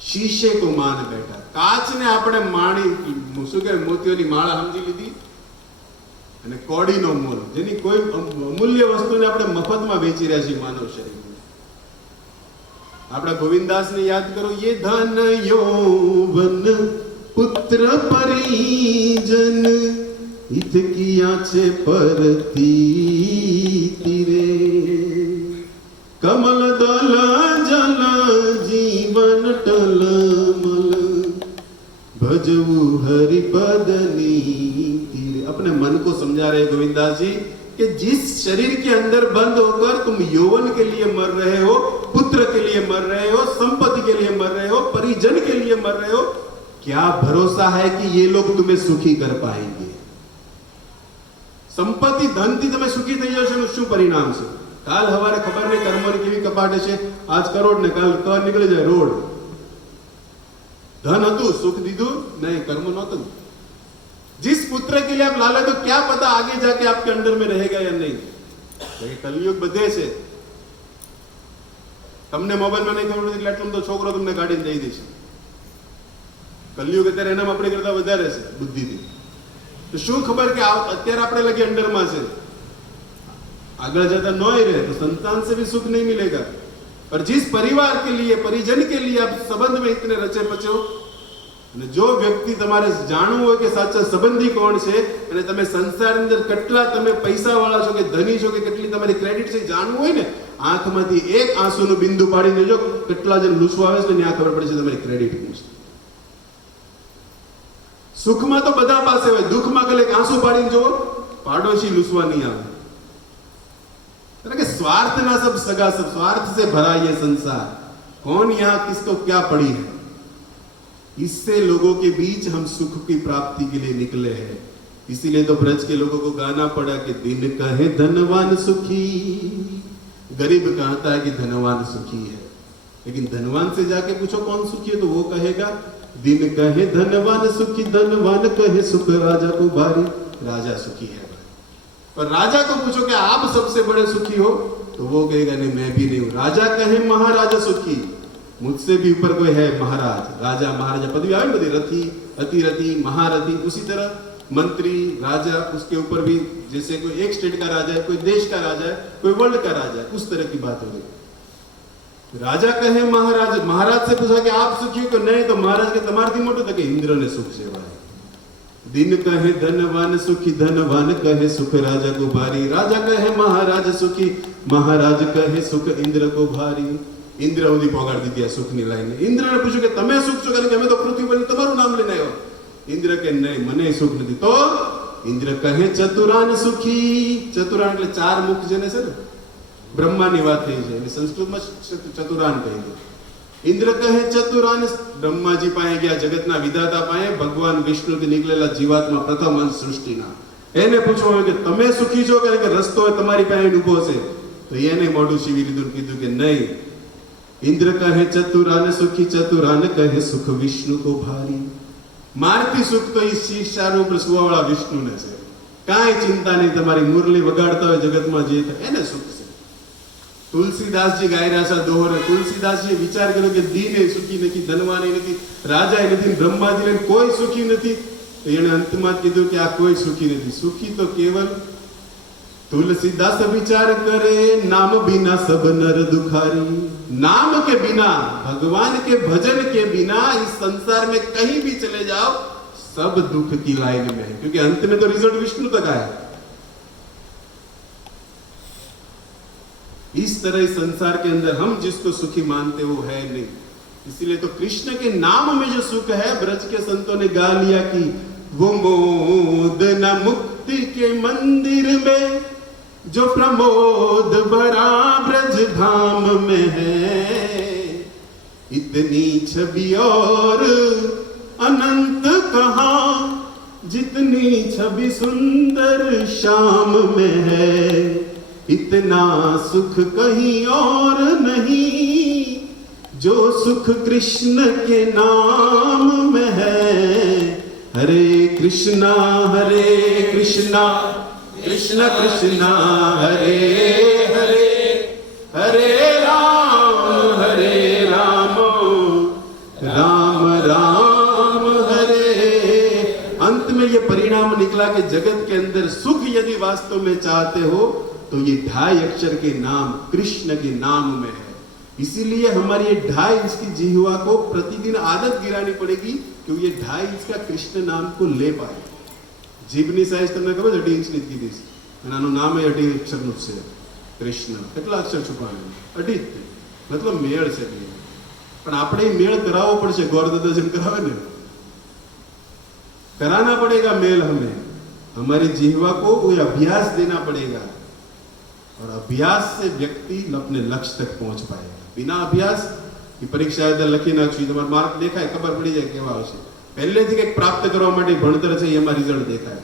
शीशे को मान बैठा, કાચને આપણે માણી, શું કે મોતીઓની માળા સમજી લીધી, અને કોડીનો મોલ, જેની કોઈ અમૂલ્ય વસ્તુને આપણે મફતમાં વેચી રહ્યા છીએ માનવ શરીર. આપણા ગોવિંદાસને યાદ કરો. ये धन यौवन पुत्र परिजन हित किया छे परती तीरे, कमल दल जल जीवन टलमल भजऊ हरिपदनी तीरे. अपने मन को समझा रहे गोविंदास जी कि जिस शरीर के अंदर बंद होकर तुम यौवन के लिए मर रहे हो, पुत्र के लिए मर रहे हो, संपत्ति के लिए मर रहे हो, परिजन के लिए मर रहे हो, क्या भरोसा है कि ये लोग तुम्हें सुखी कर पाएंगे? संपत्ति धन थी તમે સુખી થઈ જશો, શું પરિણામ છે? કાલ હવારે ખબર નહીં કર્મોની કેવી કપાટ છે. આજ કરોડ ને કાલ કર નીકળી જાય રોડ. ધન હતું, સુખ દીધું नहीं, कर्म नહોતું. जिस पुत्र के लिए आप लाले तो क्या पता आगे जाके आपके अंडर में रहेगा या नहीं. ये कलयुग બધે છે. તમને મોબાઈલમાં નહીં ખબર એટલે આટલું તો છોકરો તમને ગાડીને દઈ દેશે. કલયુગ અત્યારે એનામાં આપણે કરતા વધારે છે બુદ્ધિથી. તો શું ખબર કે અત્યારે આપણે લગી અંડરમાં છે, આગળ જતા ન रहे तो संतान से भी सुख नहीं मिलेगा. और जिस परिवार के लिए, परिजन के लिए आप संबंध में इतने रचे पचे हो, અને જો વ્યક્તિ તમારે જાણવું હોય કે સાચા સંબંધી કોણ છે, અને તમે સંસાર અંદર કેટલા તમે પૈસા વાળા છો કે ધની છો કે કેટલી તમારી ક્રેડિટ છે જાણવું હોય ને, આંખમાંથી એક આંસુનું બિંદુ પાડી દેજો. કેટલા જણ લૂસવા આવે છે ને આ ખબર પડે છે તમારી ક્રેડિટ શું છે. સુખમાં તો બધા પાસે હોય, દુઃખમાં કલે આંસુ પાડીને જો પાડોશી લૂસવા નહીં આવે. કારણ કે स्वार्थ ना सब सगा, सब स्वार्थ से भरा ये संसार. कौन यहाँ किसको क्या पड़ी है, इससे लोगों के बीच हम सुख की प्राप्ति के लिए निकले हैं. इसीलिए तो ब्रज के लोगों को गाना पड़ा कि दिन कहे धनवान सुखी, गरीब कहता है कि धनवान सुखी है. लेकिन धनवान से जाके पूछो कौन सुखी है, तो वो कहेगा दिन कहे धनवान सुखी, धनवान कहे सुख राजा को भारी, राजा सुखी है. पर राजा को पूछो कि आप सबसे बड़े सुखी हो, तो वो कहेगा नहीं मैं भी नहीं हूं. राजा कहे महाराजा सुखी, मुझसे भी ऊपर कोई है महाराज. राजा महाराजा पदवी आवे बड़ी, रथी, अतिरथी, महारथी. उसी तरह मंत्री, राजा, उसके ऊपर भी जैसे कोई एक स्टेट का राजा है, कोई देश का राजा है, कोई वर्ल्ड का राजा है, उस तरह की बात हो रही. राजा कहे महाराज, महाराज से पूछा कि आप सुखी हो कि नहीं, तो महाराज के तुम्हारे मोटो तो इंद्र ने सुख सेवा है. दिन कहे धनवान सुखी, धनवान कहे सुख राजा को भारी. राजा कहे महाराज सुखी, महाराज कहे सुख इंद्र को भारी. इंद्र સુધી પોગાડી દીધી આ સુખની લાઈને. ઇન્દ્રને પૂછ્યું કે તમે સુખ છો, કારણ કે અમે તો પૃથ્વી પર તમારું નામ લઈને આવ્યો. ઇન્દ્ર કે નહીં મને સુખ નથી. તો ઇન્દ્ર કહે ચતુરાન સુખી. ચતુરાન એટલે ચાર મુખ જેને છે ને, બ્રહ્માની વાત થઈ છે એટલે સંસ્કૃતમાં ચતુરાન કહી દે. ઇન્દ્ર કહે ચતુરાન. બ્રહ્માજી પાસે ગયા, જગતના વિધાતા પાસે, ભગવાન વિષ્ણુથી નીકળેલા જીવાત્મા પ્રથમ અંશ સૃષ્ટિના. એને પૂછવું કે તમે સુખી છો, કારણ કે રસ્તો તમારી પાસે ઉભો છે. તો એને મોઢું સીવી દીધું, કીધું કે નહીં, ઇન્દ્ર કહે ચતુરાન સુખી, ચતુરાન કહે સુખ વિષ્ણુ કો ભારી. મારથી સુખ તો એ શીશાનું ઉપર સુવાવાળા વિષ્ણુને છે. કાંઈ ચિંતા નહીં, તમારી મુરલી વગાડતા હોય જગતમાં જે થાય એને સુખ છે. તુલસીદાસજી ગાઈ રહ્યા છે દોહર. તુલસીદાસજીએ વિચાર કર્યો કે દીન એ સુખી નથી, ધનવાન એ નથી, રાજા એ નથી, બ્રહ્માજી કોઈ સુખી નથી. તો એને અંતમાં કીધું કે આ કોઈ સુખી નથી. સુખી તો કેવલ तुलसीदास विचार करे, नाम बिना सब नर दुखारी. नाम के बिना, भगवान के भजन के बिना इस संसार में कहीं भी चले जाओ, सब दुख की लाइन में है, क्योंकि अंत में तो रिजल्ट विष्णु तक आए. इस तरह इस संसार के अंदर हम जिसको सुखी मानते वो है नहीं. इसीलिए तो कृष्ण के नाम में जो सुख है, ब्रज के संतों ने गा लिया कि वो मोद न मुक्ति के मंदिर में, जो प्रमोद भरा ब्रज धाम में है. इतनी छवि और अनंत कहाँ, जितनी छवि सुंदर श्याम में है. इतना सुख कहीं और नहीं, जो सुख कृष्ण के नाम में है. हरे कृष्णा कृष्ण कृष्ण हरे हरे, हरे राम राम राम हरे. अंत में ये परिणाम निकला कि जगत के अंदर सुख यदि वास्तव में चाहते हो तो ये 2.5 अक्षर के नाम कृष्ण के नाम में है. इसीलिए हमारी ये 2.5 इंच की जिह्वा को प्रतिदिन आदत गिरानी पड़ेगी, क्योंकि ये 2.5 इंच का कृष्ण नाम को ले पाए. જીભની સાઈઝ તમને ખબર 2.5 ઇંચની જ કીધી છે, અને આનું નામ 2.5 અક્ષરનું છે કૃષ્ણ. કેટલા અક્ષર છુપાવે? 2.5. મતલબ મેળ છે. પણ આપણે મેળ કરાવવો પડશે. ગોરદાદા જેમ કરાવે ને, कराना पड़ेगा मेल. हमें हमारी जिह्वा को कोई अभ्यास देना पड़ेगा, और अभ्यास से व्यक्ति अपने लक्ष्य तक पहुंच पाएगा. बिना अभ्यास की परीक्षा लखी नाखी તમારે માર્ક દેખાય, ખબર પડી જાય કેવા આવશે. પહેલેથી કંઈક પ્રાપ્ત કરવા માટે ભણતર છે, એમાં રિઝલ્ટ દેખાય.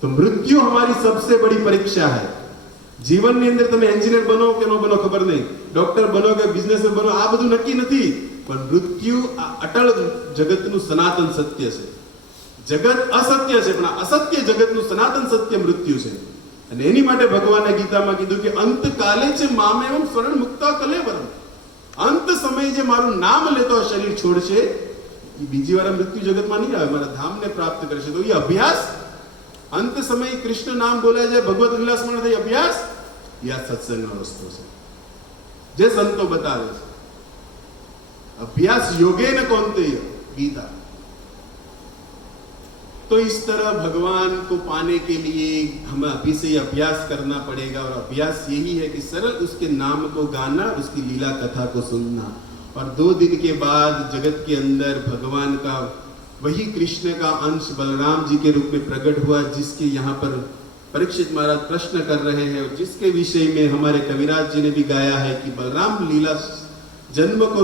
તો મૃત્યુ हमारी सबसे बड़ी परीक्षा है. જીવનની અંદર તમે એન્જિનિયર બનો કે ન બનો ખબર નહીં, ડોક્ટર બનો કે બિઝનેસમેન બનો, આ બધું નક્કી નથી. પણ મૃત્યુ આ અટળ જગતનું સનાતન સત્ય છે. જગત અસત્ય છે, પણ આ અસત્ય જગતનું સનાતન સત્ય મૃત્યુ છે. અને એની માટે ભગવાને ગીતામાં કીધું કે અંત કાલે છે મામેવમ સ્વરણ મુક્તા કલેવરમ. અંત સમયે જે મારું નામ લેતો શરીર છોડશે, એ બીજી વાર મૃત્યુ જગતમાં નહીં આવે, મારા ધામને પ્રાપ્ત કરશે. તો એ અભ્યાસ, અંત સમયે કૃષ્ણ નામ બોલાય છે, ભગવત લીલા સ્મરણ થઈ અભ્યાસ, એ આ સત્સંગનો રસ્તો છે જે સંતો બતાવે છે. अभ्यास योगेन कौन्तेय गीता. तो इस तरह भगवान को पाने के लिए हमें अभी से अभ्यास करना पड़ेगा, और अभ्यास यही है कि सरल उसके नाम को गाना, उसकी लीला कथा को सुनना. और 2 दिन के बाद जगत के अंदर भगवान का वही कृष्ण का अंश बलराम जी के रूप में प्रकट हुआ, जिसके यहाँ पर परीक्षित महाराज प्रश्न कर रहे हैं, और जिसके विषय में हमारे कविराज जी ने भी गाया है कि बलराम लीला जन्म को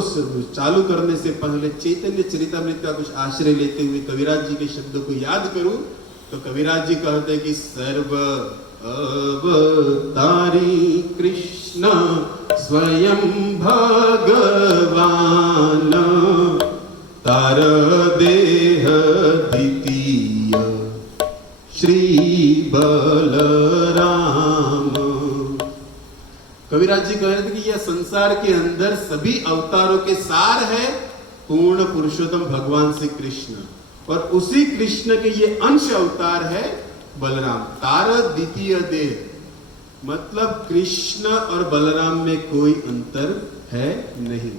चालू करने से पहले चैतन्य चरितामृत का कुछ आश्रय लेते हुए कविराज जी के शब्दों को याद करूं तो कविराज जी कहते हैं कि सर्व अवतारी कृष्ण स्वयं भगवान, तार देह द्वितीय श्री बलराम. कविराज जी कह रहे थे कि यह संसार के अंदर सभी अवतारों के सार है पूर्ण पुरुषोत्तम भगवान श्री कृष्ण, और उसी कृष्ण के ये अंश अवतार है बलराम. तार द्वितीय देह, मतलब कृष्ण और बलराम में कोई अंतर है नहीं.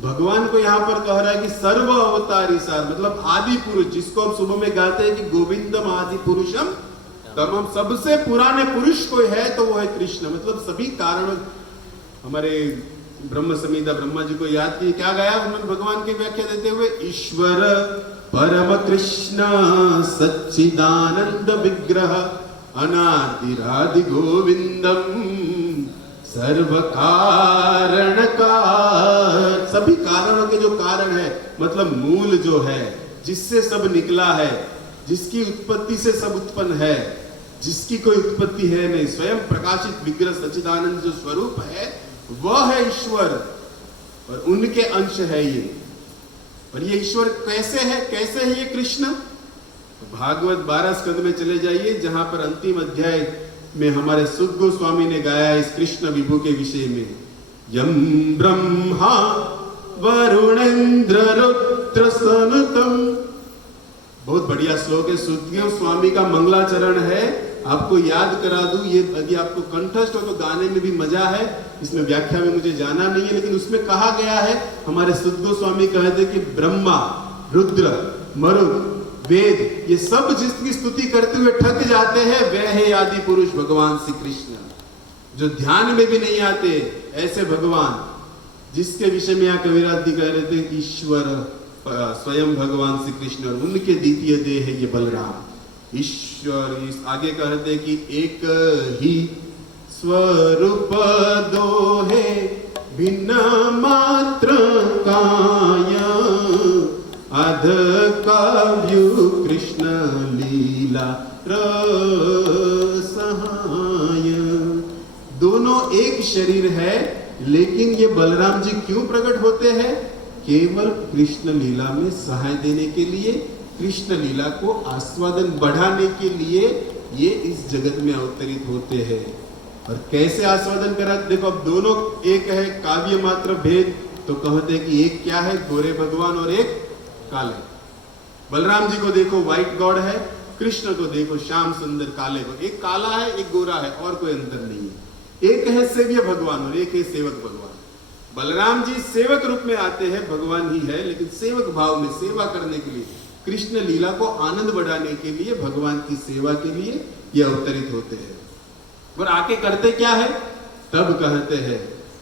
भगवान को यहाँ पर कह रहा है कि सर्व अवतारी सार, मतलब आदि पुरुष, जिसको हम सुबह में गाते हैं कि गोविंदम आदि पुरुषम, तब हम सबसे पुराने पुरुष कोई है तो वो है कृष्ण. मतलब सभी कारण. हमारे ब्रह्म संहिता ब्रह्मा जी को याद की क्या गाया उन्होंने भगवान की व्याख्या देते हुए, ईश्वर परम कृष्ण सच्चिदानंद विग्रह अनादिरादि गोविंदम सर्व कारण का. सभी कारणों के जो कारण है, मतलब मूल जो है, जिससे सब निकला है, जिसकी उत्पत्ति से सब उत्पन्न है, जिसकी कोई उत्पत्ति है नहीं, स्वयं प्रकाशित विग्रह सच्चिदानंद जो स्वरूप है वह है ईश्वर और उनके अंश है ये। और ये ईश्वर कैसे है ये कृष्ण? भागवत 12 स्कंद में चले जाइए, जहां पर अंतिम अध्याय में हमारे सुध गोस्वामी ने गाया है इस कृष्ण विभु के विषय में। यम ब्रह्मा वरुणेन्द्र रुद्र सनुतम, बहुत बढ़िया श्लोक है, सुध गोस्वामी का मंगलाचरण है। आपको याद करा दूं, ये यदि आपको कंठस्थ हो तो गाने में भी मजा है, इसमें व्याख्या में मुझे जाना नहीं है, लेकिन उसमें कहा गया है, हमारे सुध गोस्वामी कहते कि ब्रह्मा, रुद्र, मरुत, वेद, ये सब जिसकी स्तुति करते हुए थक जाते हैं, वह है आदि पुरुष भगवान श्री कृष्ण। जो ध्यान में भी नहीं आते ऐसे भगवान, जिसके विषय में यहाँ कविराज जी कह रहे थे, ईश्वर स्वयं भगवान श्री कृष्ण और उनके द्वितीय देह है ये बलराम। ईश्वर इस आगे कहते कि एक ही स्वरूप दो है भिन्न मात्र काय, अध काव्यु कृष्ण लीला रसहाय। दोनों एक शरीर है, लेकिन ये बलराम जी क्यों प्रकट होते हैं? केवल कृष्ण लीला में सहाय देने के लिए, कृष्ण लीला को आस्वादन बढ़ाने के लिए ये इस जगत में अवतरित होते हैं। और कैसे आस्वादन करा? देखो, अब दोनों एक है, काव्य मात्र भेद, तो कहते हैं कि एक क्या है, गोरे भगवान और एक काले। बलराम जी को देखो व्हाइट गॉड है, कृष्ण को देखो श्याम सुंदर काले, एक काला है एक गोरा है, और कोई अंतर नहीं है। एक है सेव्य भगवान और एक है सेवक भगवान। बलराम जी सेवक रूप में आते हैं, भगवान ही है, लेकिन सेवक भाव में सेवा करने के लिए, कृष्ण लीला को आनंद बढ़ाने के लिए, भगवान की सेवा के लिए ये अवतरित होते हैं। और आके करते क्या है? तब कहते हैं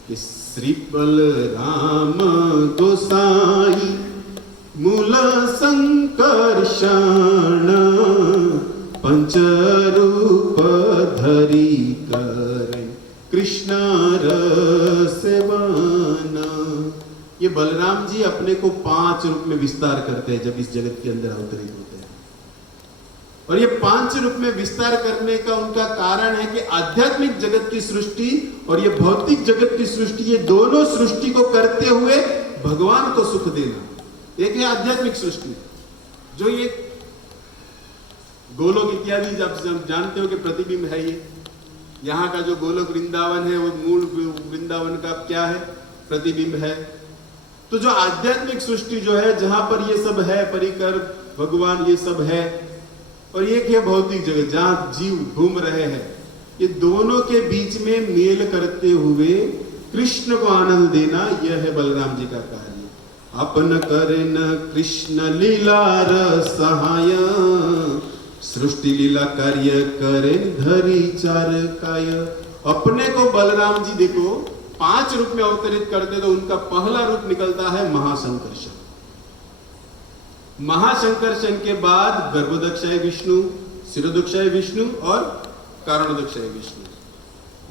कि श्री बलराम गोसाई मूल संकर्षण पंचरूप धरी करे कृष्ण रसवन। ये बलराम जी अपने को 5 रूप में विस्तार करते हैं जब इस जगत के अंदर अवतरित होते हैं। और ये 5 रूप में विस्तार करने का उनका कारण है कि आध्यात्मिक जगत की सृष्टि और ये भौतिक जगत की सृष्टि, ये दोनों सृष्टि को करते हुए भगवान को सुख देना। एक है आध्यात्मिक सृष्टि, जो ये गोलोक इत्यादि जब जानते हो कि प्रतिबिंब है ये, यहाँ का जो गोलोक वृंदावन है वो मूल वृंदावन का क्या है? प्रतिबिंब है। तो जो आध्यात्मिक सृष्टि जो है, जहां पर ये सब है, परिकर भगवान ये सब है, और एक है भौतिक जगत जहां जीव घूम रहे हैं, ये दोनों के बीच में मेल करते हुए कृष्ण को आनंद देना, यह है बलराम जी का कार्य। अपन करेन कृष्ण लीला रसहाय, सृष्टि लीला कार्य करेन धरी चार काय। अपने को बलराम जी देखो 5 रूप में अवतरित करते, तो उनका पहला रूप निकलता है महासंकर्षण। महासंकर्षण के बाद गर्भोदक्षाय विष्णु, शिरोदक्षाय विष्णु और कारणोदक्षाय विष्णु।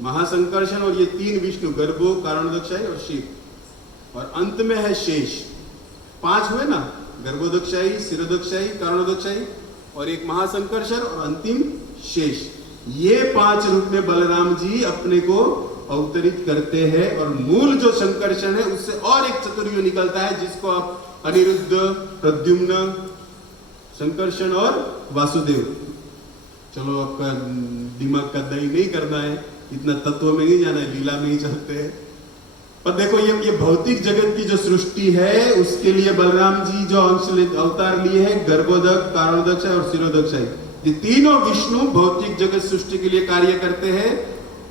महासंकर्षण और ये 3 विष्णु, गर्भो, कारणोदक्षाय और शिव, और अंत में है शेष। 5 हुए ना, गर्भोदक्षायी, शिरोदक्षायी, कारणोदक्षायी और एक महासंकर्षण और अंतिम शेष। ये 5 रूप में बलराम जी अपने को अवतरित करते हैं। और मूल जो संकर्षण है उससे और एक चतुर्युग निकलता है, जिसको आप अनिरुद्ध, प्रद्युम्न, संकर्षण और वासुदेव। चलो, आपका दिमाग का दही नहीं करना है, इतना तत्व में नहीं जाना है, लीला में ही चलते हैं। पर देखो, ये भौतिक जगत की जो सृष्टि है, उसके लिए बलराम जी जो अंश अवतार लिए हैं, गर्भोदक, कारणोदक और शिरोदक, ये तीनों विष्णु भौतिक जगत सृष्टि के लिए कार्य करते हैं,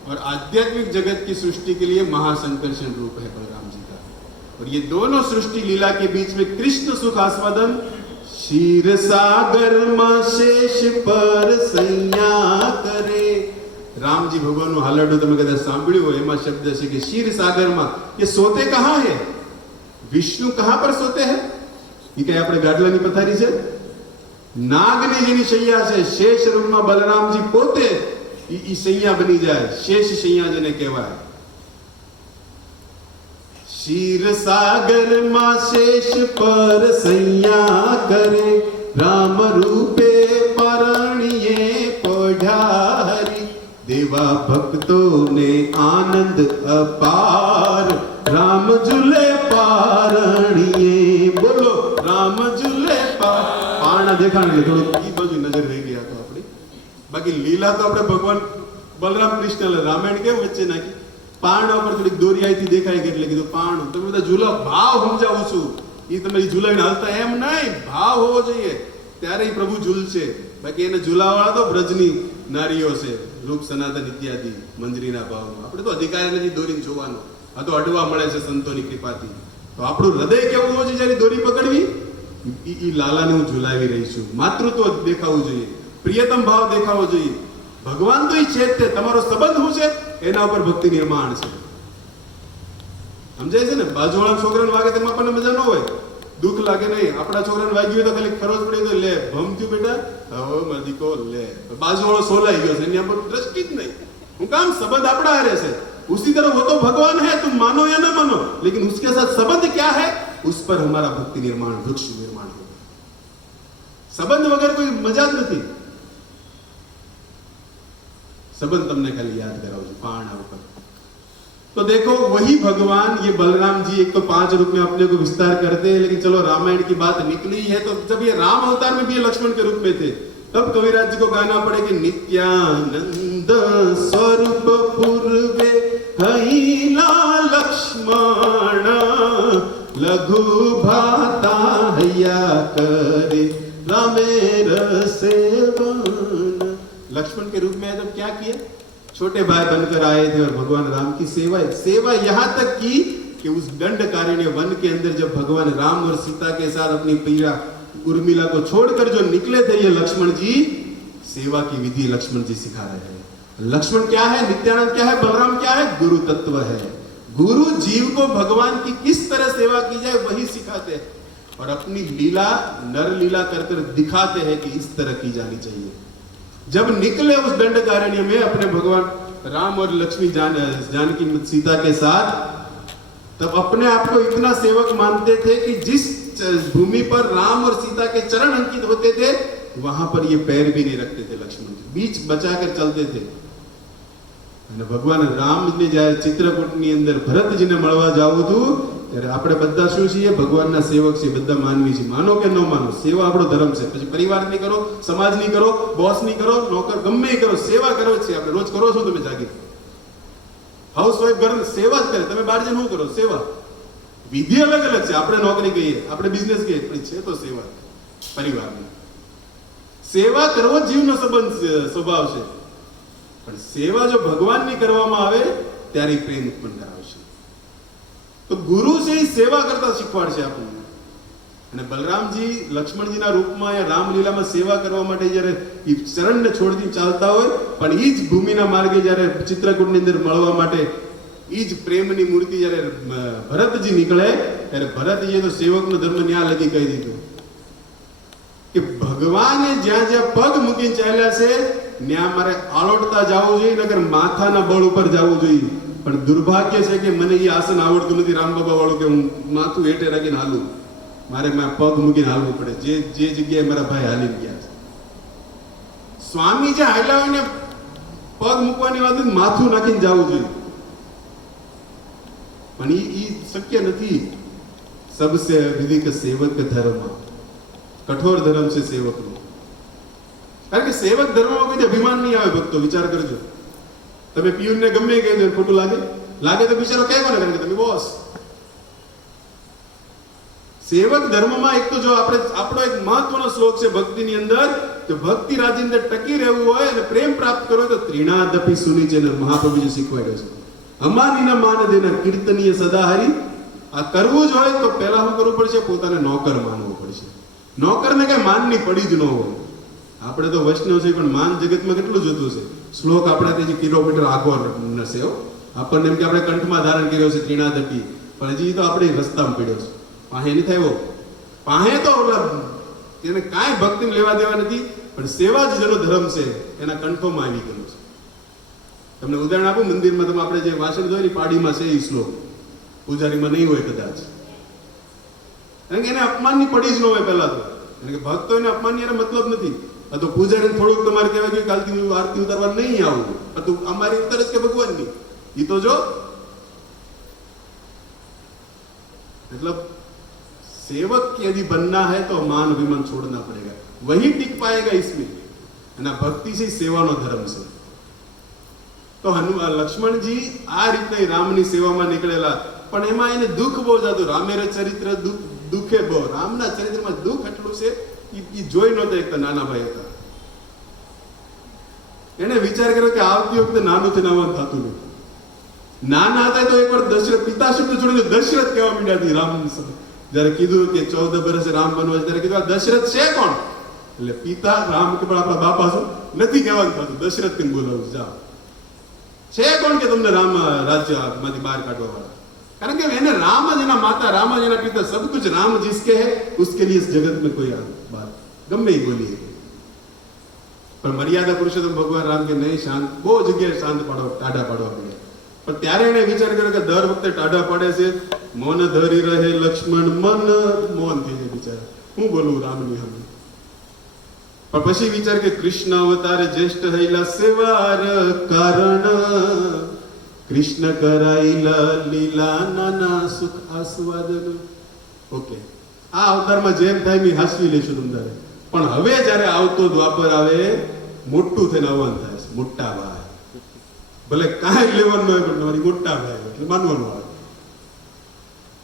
और आध्यात्मिक जगत की सृष्टि के लिए महासंकर्षण रूप है बलराम जी का। और ये दोनों सृष्टि लीला के बीच में कृष्ण सुख आस्वादन, क्षीर सागर में शेष पर सैया करे। राम जी भगवान हालडो તમે કદાચ સાંભળ્યું હોય, એમાં શબ્દ છે કે ક્ષીર સાગરમાં। ये सोते कहाँ है? विष्णु कहाँ पर सोते हैं? ये क्या આપણે ગાડલાની પથારી છે? નાગની જેની શૈયા છે, शेष रूपમાં बलराम जी પોતે ઈ શૈયા બની જાય, शेष શૈયા જેને કહેવાય। क्षीर सागर में शेष पर सैया करे, राम रूपे परणिये पढ़ा ભક્તોને આનંદ અપાર, રામ ઝૂલે પારણીએ. બોલો રામ ઝૂલે પારણા દેખાણ એટલે થોડું ઈ બાજુ નજર રહી ગયા તો આપણી. બાકી લીલા તો આપણે ભગવાન બલરામ કૃષ્ણ રામાયણ કેમ વચ્ચે નાખી, પારણા ઉપર થોડીક દોરિયાઈથી દેખાય એટલે કીધું પારણું. તમે બધા ઝૂલા ભાવ સમજાવું છું, એ તમે ઝૂલાઈને હાલતા એમ નહીં, ભાવ હોવો જોઈએ ત્યારે ઈ પ્રભુ ઝૂલશે. બાકી એને ઝૂલાવાળા તો બ્રજની નારીઓ છે, રૂપ સનાતન ઇત્યાદિ મંજરીના ભાવમાં. આપણે તો અધિકાર નથી દોરીને જોવાનો, આ તો અડવા મળે છે સંતોની કૃપાથી. તો આપણું હૃદય કેવું હોવું જોઈએ જ્યારે દોરી પકડવી, ઈ લાલાને હું ઝુલાવી રહી છું. માતૃત્વ દેખાવું જોઈએ, પ્રિયતમ ભાવ દેખાવો જોઈએ. ભગવાન તો ઈ છે જ તે, તમારો સંબંધ શું છે એના ઉપર ભક્તિ નિર્માણ છે. સમજાય છે ને? બાજુવાળા છોકરાને વાગે તેમાં આપણને મજા ન હોય, દુઃખ લાગે નહીં. આપણા છોકરાને વાગ્યું હોય તો ખાલી ખરોચ પડી તો લે ભમત્યું બેટા, હવે મદીકો લે. બાજુવાળો સોલાઈ ગયો છે, એની પર દ્રષ્ટિ જ નહીં. હું કામ સંબંધ આપણા હારે છે. उसी तरह वो तो भगवान है, तुम मानो या न मानो, लेकिन उसके साथ संबंध क्या है, उस पर हमारा भक्ति निर्माण, वृक्ष निर्माण होगा. संबंध वगैरह कोई मजा જ નથી. संबंध तुमने खाली याद कराओ जी पाणा ऊपर. तो देखो वही भगवान, ये बलराम जी एक तो 5 रूप में अपने को विस्तार करते हैं, लेकिन चलो रामायण की बात निकली है तो जब ये राम अवतार में भी ये लक्ष्मण के रूप में थे, तब कविराज जी को गाना पड़े कि नित्यानंद स्वरूप पूर्वे हईला लक्ष्मण, लघु भाता हया करे रामे रसेवन. लक्ष्मण के रूप में जब क्या किया, छोटे भाई बनकर आए थे और भगवान राम की सेवा यहाँ तक की कि उस दंडकारण्य वन के अंदर जब भगवान राम और सीता के साथ अपनी प्रिया उर्मिला को छोड़कर जो निकले थे ये लक्ष्मण जी, सेवा की विधि लक्ष्मण जी सिखा रहे हैं. लक्ष्मण क्या है, नित्यानंद क्या है, बलराम क्या है, गुरु तत्व है. गुरु जीव को भगवान की किस तरह सेवा की जाए वही सिखाते हैं और अपनी लीला नर लीला कर कर दिखाते हैं कि इस तरह की जानी चाहिए. जब निकले उस दंडकारण्य में अपने भगवान राम और लक्ष्मी जानकी सीता के साथ, तब अपने आप को इतना सेवक मानते थे कि जिस भूमि पर राम और सीता के चरण अंकित होते थे वहां पर ये पैर भी नहीं रखते थे. लक्ष्मण जी बीच बचाकर चलते थे. અને ભગવાન રામને જ્યારે ચિત્રકૂટની અંદર ભરતજીને મળવા જાવું હતું ત્યારે આપણે બધા શું છીએ, ભગવાનના સેવક છીએ, બધા માનવી છીએ. માનો કે ન માનો, સેવા આપણો ધર્મ છે. પછી પરિવારની કરો, સમાજની કરો, બોસની કરો, નોકર ગમે કરો, સેવા કરો છે આપણે. રોજ કરો છો તમે જાગીર, હાઉસવાઈફ ઘર સેવા જ કરે. તમે બહાર જઈને શું કરો, સેવા. વિધિ અલગ અલગ છે. આપણે નોકરી કહીએ, આપણે બિઝનેસ કહીએ, પણ છે તો સેવા પરિવારની. સેવા કરવો જીવનો સ્વભાવ છે. પણ સેવા જો ભગવાનની કરવામાં આવે ત્યારે પ્રેમ ઉત્પન્ન કરાવશે. તો ગુરુ છે એ સેવા કરતા શીખવાડશે આપણને. અને બલરામજી લક્ષ્મણજીના રૂપમાં या રામલીલામાં સેવા કરવા માટે જ્યારે એ ચરણને છોડીને ચાલતા હોય, પણ એ જ ભૂમિના માર્ગે જ્યારે ચિત્રકૂટની અંદર મળવા માટે એ જ પ્રેમની મૂર્તિ જ્યારે ભરતજી નીકળે ત્યારે ભરતજીએ તો સેવકનો ધર્મ ન્યા લગી કહી દીધો કે ભગવાને જ્યાં જ્યાં પગ મૂકીને ચાલ્યા છે ત્યાં મારે આલોટતા જવું જોઈએ, નગર માથાના બળ ઉપર જવું જોઈએ. પણ દુર્ભાગ્ય છે કે મને એ આસન આવડતું નથી રામબાબા વાળું કે હું માથું હેઠે રાખીને હાલું. મારે પગ મૂકીને હાલવું પડે જે જગ્યાએ મારા ભાઈ હાલી ગયા છે. સ્વામી જે હાલ્યા હોય ને પગ મૂકવાની વાત માથું નાખીને જવું જોઈએ, પણ એ શક્ય નથી. સબસે વિધિક સેવક ધર્મ, કઠોર ધર્મ છે સેવકનો. કારણ કે સેવક ધર્મમાં કોઈ અભિમાન નહીં આવે. ભક્તો વિચાર કરજો, તમે પિયુનને ગમે કહી દો ખોટું લાગે તો બિચારો કહેવો ને, કારણ કે તમે બોસ. સેવક ધર્મમાં એક તો જો આપણો એક મહત્વનો શ્લોક છે ભક્તિની અંદર, તો ભક્તિ રાજની અંદર ટકી રહેવું હોય અને પ્રેમ પ્રાપ્ત કરવો તો ત્રિણાદપી સુનિચેન મહાપ્રભુજી શીખવાડ્યો છે. અમાનીના માન દેના કીર્તનીય સદાહરી. આ કરવું જ હોય તો પહેલા શું કરવું પડશે, પોતાને નોકર માનવો પડશે. નોકરને કઈ માનની પડી જ ન હોય. આપણે તો વૈષ્ણવ છે પણ માન જગતમાં કેટલું જતું છે. શ્લોક આપણાથી કિલોમીટર આગો નશે. આપણને એમ કે આપણે કંઠમાં ધારણ કર્યો છે ત્રિણાદપી, પણ હજી તો આપણે રસ્તામાં પડ્યો છે. પાહે નહીં થાય પાહે તો એને કાંઈ ભક્તિ લેવા દેવા નથી, પણ સેવા જ જેનો ધર્મ છે એના કંઠોમાં આવી ગયો છે. તમને ઉદાહરણ આપું, મંદિરમાં તમે આપણે જે વાસણ જોઈએ ને પાડીમાં છે એ શ્લોક, પૂજારીમાં નહીં હોય કદાચ. કારણ કે એને અપમાનની પડી જ ન હોય પહેલા તો. કારણ કે ભક્તો એને અપમાનની એને મતલબ નથી. તો પૂજારીને થોડુંક તમારે કહેવાય કે કાલથી હું આરતી ઉતારવા નહીં આવું, તો અમારી ઉતર જ કે ભગવાનની એ તો જો मतलब सेवक यदि बनना है तो मान अभिमान छोड़ना पड़ेगा, वही टिक पाएगा इसमें। અને ભક્તિ છે સેવાનો ધર્મ છે। તો લક્ષ્મણજી આ રીતે રામની સેવામાં નીકળેલા, પણ એમાં એને દુઃખ બહુ જતું। રામેર ચરિત્ર દુઃખે બહુ, રામના ચરિત્રમાં દુઃખ એટલું છે એ જોઈ નહોતા એક નાના ભાઈ હતા। એને વિચાર કર્યો કે આવતી વખતે નાનું થઈને આવવાનું થતું નહીં। નાના હતા તો એકવાર દશરથ પિતા શબ્દ છોડીને દશરથ કહેવા માંડ્યા રામ જયારે કીધું કે 14 વર્ષે રામ બનવા ત્યારે કીધું આ દશરથ છે કોણ? એટલે પિતા રામ કે પણ આપણા બાપા શું નથી કહેવાનું થતું, દશરથ ને બોલાવું જાઓ, છે કોણ કે તમને રામ રાજ્ય માંથી બહાર કાઢવા વાળા? કારણ કે એને राम જ એના માતા, राम જ એના પિતા, सब कुछ राम जिसके है उसके लिए इस जगत में कोई बात गમે ही बोलिए। પણ મર્યાદા પુરુષોત્તમ ભગવાન રામ કે નહીં, શાંત, બહુ જગ્યાએ શાંત પાડો, ટાઢા પાડવા પડે। પણ ત્યારે એને વિચાર કર્યો કે દર વખતે ટાઢા પાડે છે, મૌન ધરી રહે લક્ષ્મણ મન, મૌન થઈ જાય બિચારા, હું બોલું રામની સામે। પણ પછી વિચાર કે કૃષ્ણ અવતારે જ્યેષ્ઠ હૈલા સેવાર કારણ, કૃષ્ણ કરાઈલા લીલા નાના સુખ આસ્વાદન। ઓકે, આ અવતારમાં જેમ થાય મેં હાસવી લેશું તમારે, પણ હવે જ્યારે આવતો દ્વાપર આવે મોટું થઈને આવવાનું થાય છે, મોટા ભાઈ, ભલે કાંઈ લેવાનું હોય પણ તમારી મોટા ભાઈ એટલે માનવાનું આવે।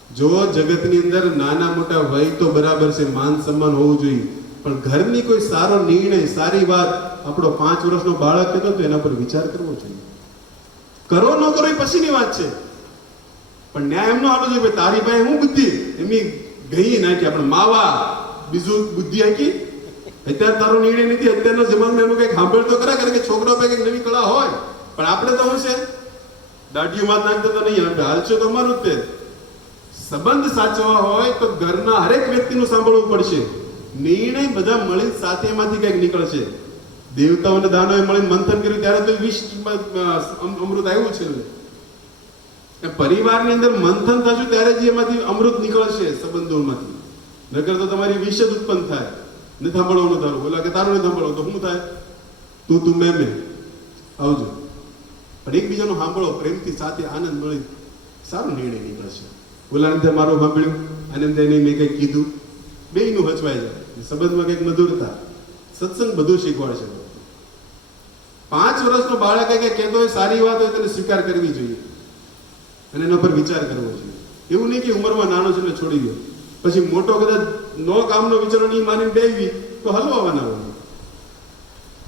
જો જગતની અંદર નાના મોટા વય તો બરાબર છે, માન સન્માન હોવું જોઈએ, પણ ઘરની કોઈ સારો નિર્ણય, સારી વાત આપણો 5 વર્ષનો બાળક કહેતો તો એના પર વિચાર કરવો જોઈએ। કરો ન કરો એ પછીની વાત છે, પણ ન્યાય એમનો આલો જોઈએ તારી પાસે હું બુદ્ધિ એમની ગઈ નાખી, આપણે માવા બીજું બુદ્ધિ આખી, અત્યારે તારો નિર્ણય નથી, અત્યારના જમાનામાં એનું કંઈક સાંભળ તો ખરા, કારણ કે છોકરા પાસે કંઈક નવી કળા હોય, પણ આપણે તો શું છે દાઢીમાં નાખતો તો નહીં, આપણે હાલશો તો અમારું જ તે। સંબંધ સાચવવા હોય તો ઘરના હરેક વ્યક્તિનું સાંભળવું પડશે, નિર્ણય બધા મળી સાથેમાંથી કંઈક નીકળશે। દેવતાઓને દાનોએ મળીને મંથન કર્યું ત્યારે તો વિષ અમૃત આવ્યું છે। પરિવારની અંદર મંથન થશે ત્યારે જ એમાંથી અમૃત નીકળશે સંબંધોમાંથી, નકર તો તમારી વિષ જ ઉત્પન્ન થાય। નથી સાંભળવાનું તારું, બોલા કે તારું નહીં સાંભળવું તો શું થાય, તું મેં આવજો। પણ એકબીજાનું સાંભળો, પ્રેમથી સાથે આનંદ મળી સારો નિર્ણય નીકળશે। બોલાને મારું સાંભળ્યું, આનંદ નહીં મેં કંઈક કીધું, બેયનું હચવાઈ જાય, સંબંધમાં કંઈક મધુરતા, સત્સંગ બધું શીખવાડશે। 5 વર્ષનો બાળક કંઈક કહેતો હોય સારી વાત હોય તેને સ્વીકાર કરવી જોઈએ અને એના પર વિચાર કરવો જોઈએ। એવું નહીં કે ઉંમરમાં નાનો છે એટલે છોડી દો, પછી મોટો કદાચ નો કામનો વિચારો નહીં માનીને બેવી તો હલવાના હોય।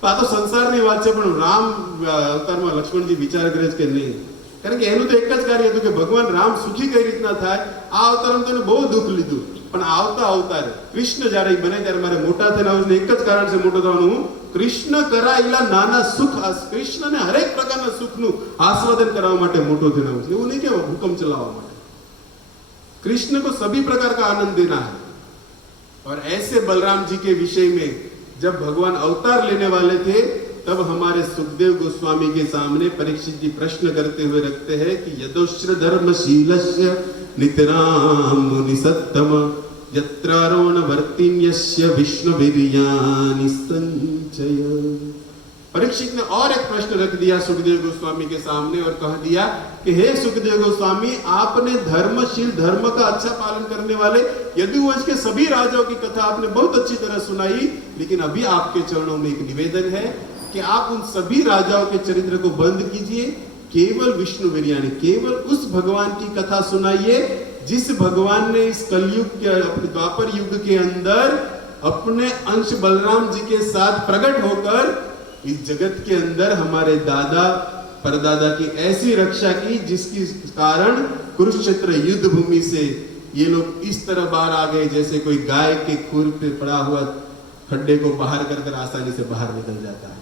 આ તો સંસારની વાત છે, પણ રામ અવતારમાં લક્ષ્મણજી વિચાર કરે છે કે નહીં, કારણ કે એનું તો એક જ કાર્ય હતું કે ભગવાન રામ સુખી કઈ રીતના થાય। આ અવતારમાં તો એને બહુ દુઃખ લીધું, પણ આવતા અવતારે કૃષ્ણ જ્યારે બને ત્યારે મારે મોટા થઈને આવું, એક જ કારણ છે મોટો થવાનું, કૃષ્ણ કરાયેલા નાના સુખ, કૃષ્ણને હરેક પ્રકારના સુખનું આસ્વાદન કરવા માટે મોટો થઈને આવું, એવું નહીં કે હુકમ ચલાવવા માટે। कृष्ण को सभी प्रकार का आनंद देना है। और ऐसे बलराम जी के विषय में जब भगवान अवतार लेने वाले थे तब हमारे सुखदेव गोस्वामी के सामने परीक्षित जी प्रश्न करते हुए रखते हैं कि यदोश्र धर्मशीलस्य नितराम मुनिसत्तम यत्रारोण वर्तिन्यस्य विष्णुवीर्यानि संचय। परीक्षित ने और एक प्रश्न रख दिया सुखदेव गोस्वामी के सामने और कह दिया कि हे सुखदेव गोस्वामी, आपने धर्मशील, धर्म का अच्छा पालन करने वाले यदुवंश के सभी राजाओं की कथा आपने बहुत अच्छी तरह सुनाई, लेकिन अभी आपके चरणों में एक निवेदन है कि आप उन सभी राजाओं के चरित्र को बंद कीजिए, केवल विष्णुवीर्यानि, केवल उस भगवान की कथा सुनाइए जिस भगवान ने इस कलयुग के, द्वापर युग के अंदर अपने अंश बलराम जी के साथ प्रकट होकर इस जगत के अंदर हमारे दादा परदादा की ऐसी रक्षा की जिसकी कारण कुरुक्षेत्र युद्ध भूमि से ये लोग इस तरह बाहर आ गए जैसे कोई गाय के खुर पे पड़ा हुआ खड्डे को बाहर कर आसानी से बाहर निकल जाता है।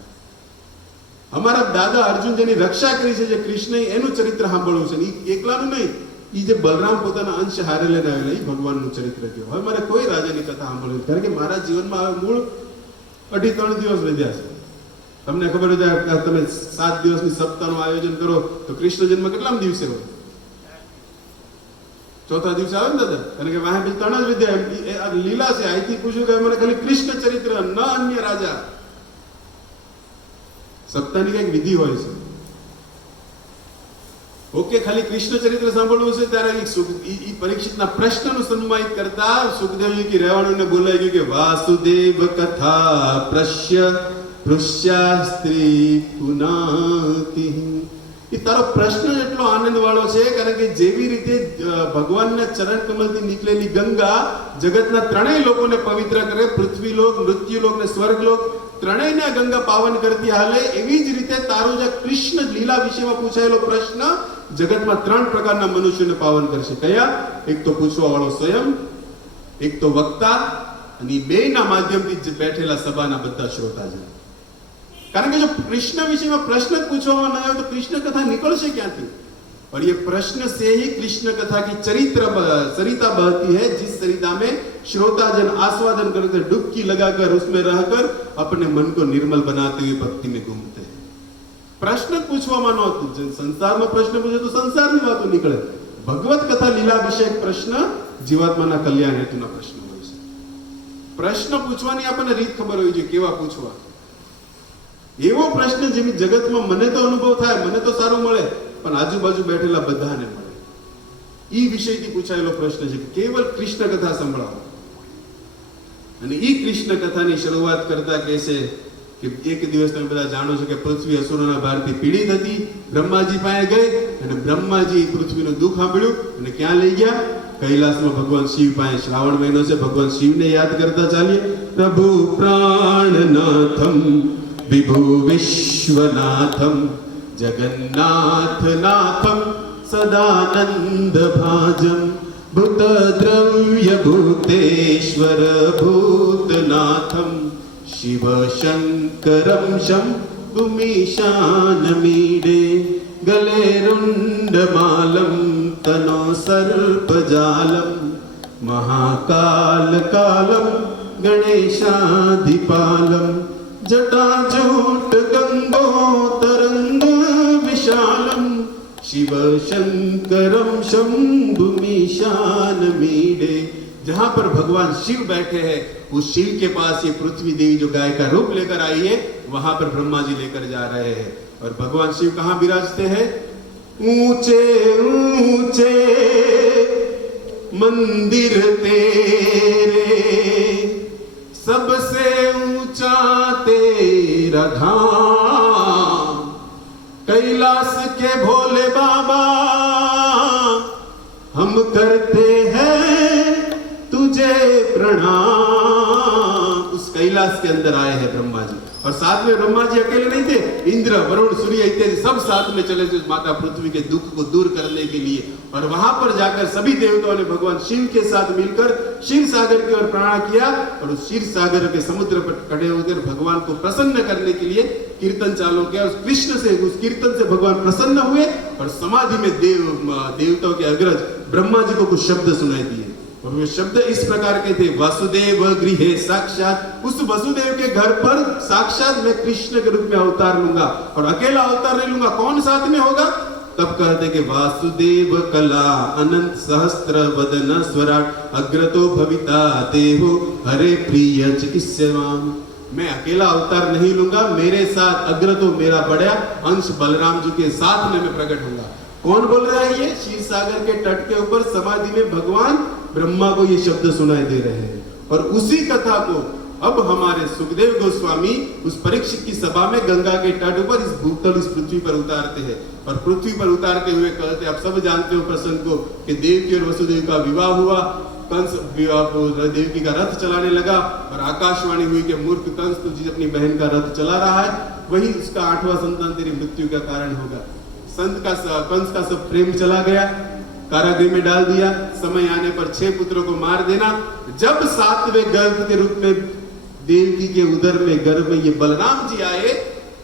हमारा दादा अर्जुन જેની રક્ષા કરી છે, જે કૃષ્ણએ એનું ચરિત્ર સાંભળવું છે, એકલાનું નહીં, એ જે બલરામ પોતાના અંશ હારે લઈને આવેલા એ ભગવાનનું ચરિત્ર કહેવાય। હવે મારે કોઈ રાજાની કથા સાંભળવી, કારણ કે મારા જીવનમાં હવે મૂળ 2.5-3 દિવસ વધ્યા છે। તમને ખબર હોય તમે 7 દિવસની સપ્તાહનું આયોજન કરો તો કૃષ્ણ જન્મ કેટલામ દિવસે હોય? ચોથા દિવસે આવે ને દાદા, કારણ કે વાહે 3 જ વિદ્યા લીલા છે। અહીંથી પૂછ્યું કે મને ખાલી કૃષ્ણ ચરિત્ર, ન અન્ય રાજા, સપ્તાહની કઈક વિધિ હોય છે. ઓકે, ખાલી કૃષ્ણ ચરિત્ર સાંભળવું છે ત્યારે ઈ પરીક્ષિતના પ્રશ્નનું સન્માનિત કરતા સુખદેવજી કે રહેવાણુને બોલાઈ ગયું કે વાસુદેવ કથા પ્રશ્ય પૃષ્યાસ્ત્રી પુનાતિ. એ તારો પ્રશ્ન એટલો આનંદ વાળો છે કારણ કે જેવી રીતે ભગવાનના ચરણ કમલથી નીકળેલી ગંગા જગતના ત્રણેય લોકોને પવિત્ર કરે, પૃથ્વીલોક, મૃત્યુલોક ને સ્વર્ગલોક, ત્રણેયને ગંગા પાવન કરતી હાલે, એવી જ રીતે તારો જે કૃષ્ણ લીલા વિષયમાં પૂછાયેલો પ્રશ્ન જગતમાં ત્રણ પ્રકારના મનુષ્યોને પાવન કરશે. કયા? એક તો પૂછવા વાળો સ્વયં, એક તો વક્તા, અને બેયના માધ્યમથી બેઠેલા સભાના બધા શ્રોતા છે. કારણ કે જો कृष्ण विषय में प्रश्न पूछવામાં न आए तो कृष्ण कथा निकलશે ક્યાંથી? और ये प्रश्न से ही कृष्ण कथा की सरिता बहती है, जिस सरिता में श्रोताजन आस्वादन करते, डुबकी लगाकर उसमें रहकर अपने मन को निर्मल बनाते हुए भक्ति में घूमते हैं. प्रश्न पूछવામાં ન હતું. સંસારમાં પ્રશ્ન પૂછે તો સંસારની વાતો નીકળે. ભગવત કથા લીલા વિષયક પ્રશ્ન જીવાત્માના કલ્યાણ હેતુના પ્રશ્ન હોય છે. પ્રશ્ન પૂછવાની આપણને રીત ખબર હોવી જોઈએ, કેવા પૂછવા. એવો પ્રશ્ન જેવી જગતમાં મને તો અનુભવ થાય, મને તો સારું મળે, પણ આજુબાજુ બેઠેલા બધાને મળે. ઈ વિષયથી પૂછાયેલો પ્રશ્ન છે. કેવલ કૃષ્ણ કથા સંભળાવો. અને ઈ કૃષ્ણ કથાની શરૂઆત કરતા કહે છે કે એક દિવસ તમે બધા જાણો છો કે પૃથ્વી અસુરોના ભારથી પીડિત હતી. બ્રહ્માજી પાસે ગઈ અને બ્રહ્માજી પૃથ્વીનું દુઃખ સાંભળ્યું અને ક્યાં લઈ ગયા? કૈલાસમાં ભગવાન શિવ પાસે. શ્રાવણ મહિનો છે, ભગવાન શિવને યાદ કરતા ચાલીએ. પ્રભુ પ્રાણનાથમ विभु विश्वनाथम जगन्नाथ नाथम सदानंद भाजम भूत द्रव्य भूतेश्वर भूतनाथम शिव शंकरम शंभुमीशान मीडे गले रुंडमालम तनो सर्पजालम महाकाल कालम गणेशाधिपालम जटाजूट गंगोतरंग विशालम शिव शंकरम शंभुमीशान मीडे. जहां पर भगवान शिव बैठे हैं, उस शिव के पास ये पृथ्वी देवी जो गाय का रूप लेकर आई है, वहां पर ब्रह्मा जी लेकर जा रहे हैं. और भगवान शिव कहां विराजते हैं? ऊंचे ऊंचे मंदिर तेरे, सबसे ऊंचा तेरा धाम, कैलाश के भोले बाबा हम करते हैं तुझे प्रणाम. उस कैलाश के अंदर आए हैं ब्रह्मा जी. और साथ में ब्रह्मा जी अकेले नहीं थे, इंद्र, वरुण, सूर्य इत्यादि सब साथ में चले थे माता पृथ्वी के दुख को दूर करने के लिए. और वहां पर जाकर सभी देवताओं ने भगवान शिव के साथ मिलकर क्षीर सागर की ओर प्रणाम किया. और उस क्षीर सागर के समुद्र पर खड़े होकर भगवान को प्रसन्न करने के लिए कीर्तन चालू किया. उस कृष्ण से, उस कीर्तन से भगवान प्रसन्न हुए और समाधि में देवताओं के अग्रज ब्रह्मा जी को कुछ शब्द सुनाई दिए. और वे शब्द इस प्रकार के थे: वासुदेव गृहे साक्षात. उस वसुदेव के घर पर साक्षात मैं कृष्ण के रूप में अवतार लूंगा. और अकेला अवतार नहीं लूंगा, कौन साथ में होगा? तब कहते कि वासुदेव कला अनंत सहस्त्र वदन स्वराट अग्रतो भविता देहो हरे प्रिय चिकित्सवान. मैं अकेला अवतार नहीं लूंगा, मेरे साथ अग्रतो मेरा बड़ा अंश बलराम जी के साथ में मैं प्रकट होऊंगा. कौन बोल रहा है ये? क्षीर सागर के तट के ऊपर समाधि में भगवान ब्रह्मा को ये शब्द सुनाई दे रहे हैं. और उसी कथा को अब हमारे सुखदेव गोस्वामी उस परीक्षित की सभा में गंगा के तट पर इस भूतल, इस पृथ्वी पर उतारते हैं. और पृथ्वी पर उतारते हुए कहते, आप सब जानते हो प्रसंग को, कि देवकी और वसुदेव का विवाह हुआ. कंस विवाह को देवकी का रथ चलाने लगा और आकाशवाणी हुई कि मूर्ख कंस तुझे अपनी बहन का रथ चला रहा है, वही उसका 8वां संतान तेरी मृत्यु का कारण होगा. कंस का सब प्रेम चला गया, कारागृह में डाल दिया. समय आने पर 6 पुत्रों को मार देना. जब 7वें गर्भ के रूप में देवकी के उदर में, गर्भ में ये बलराम जी आए,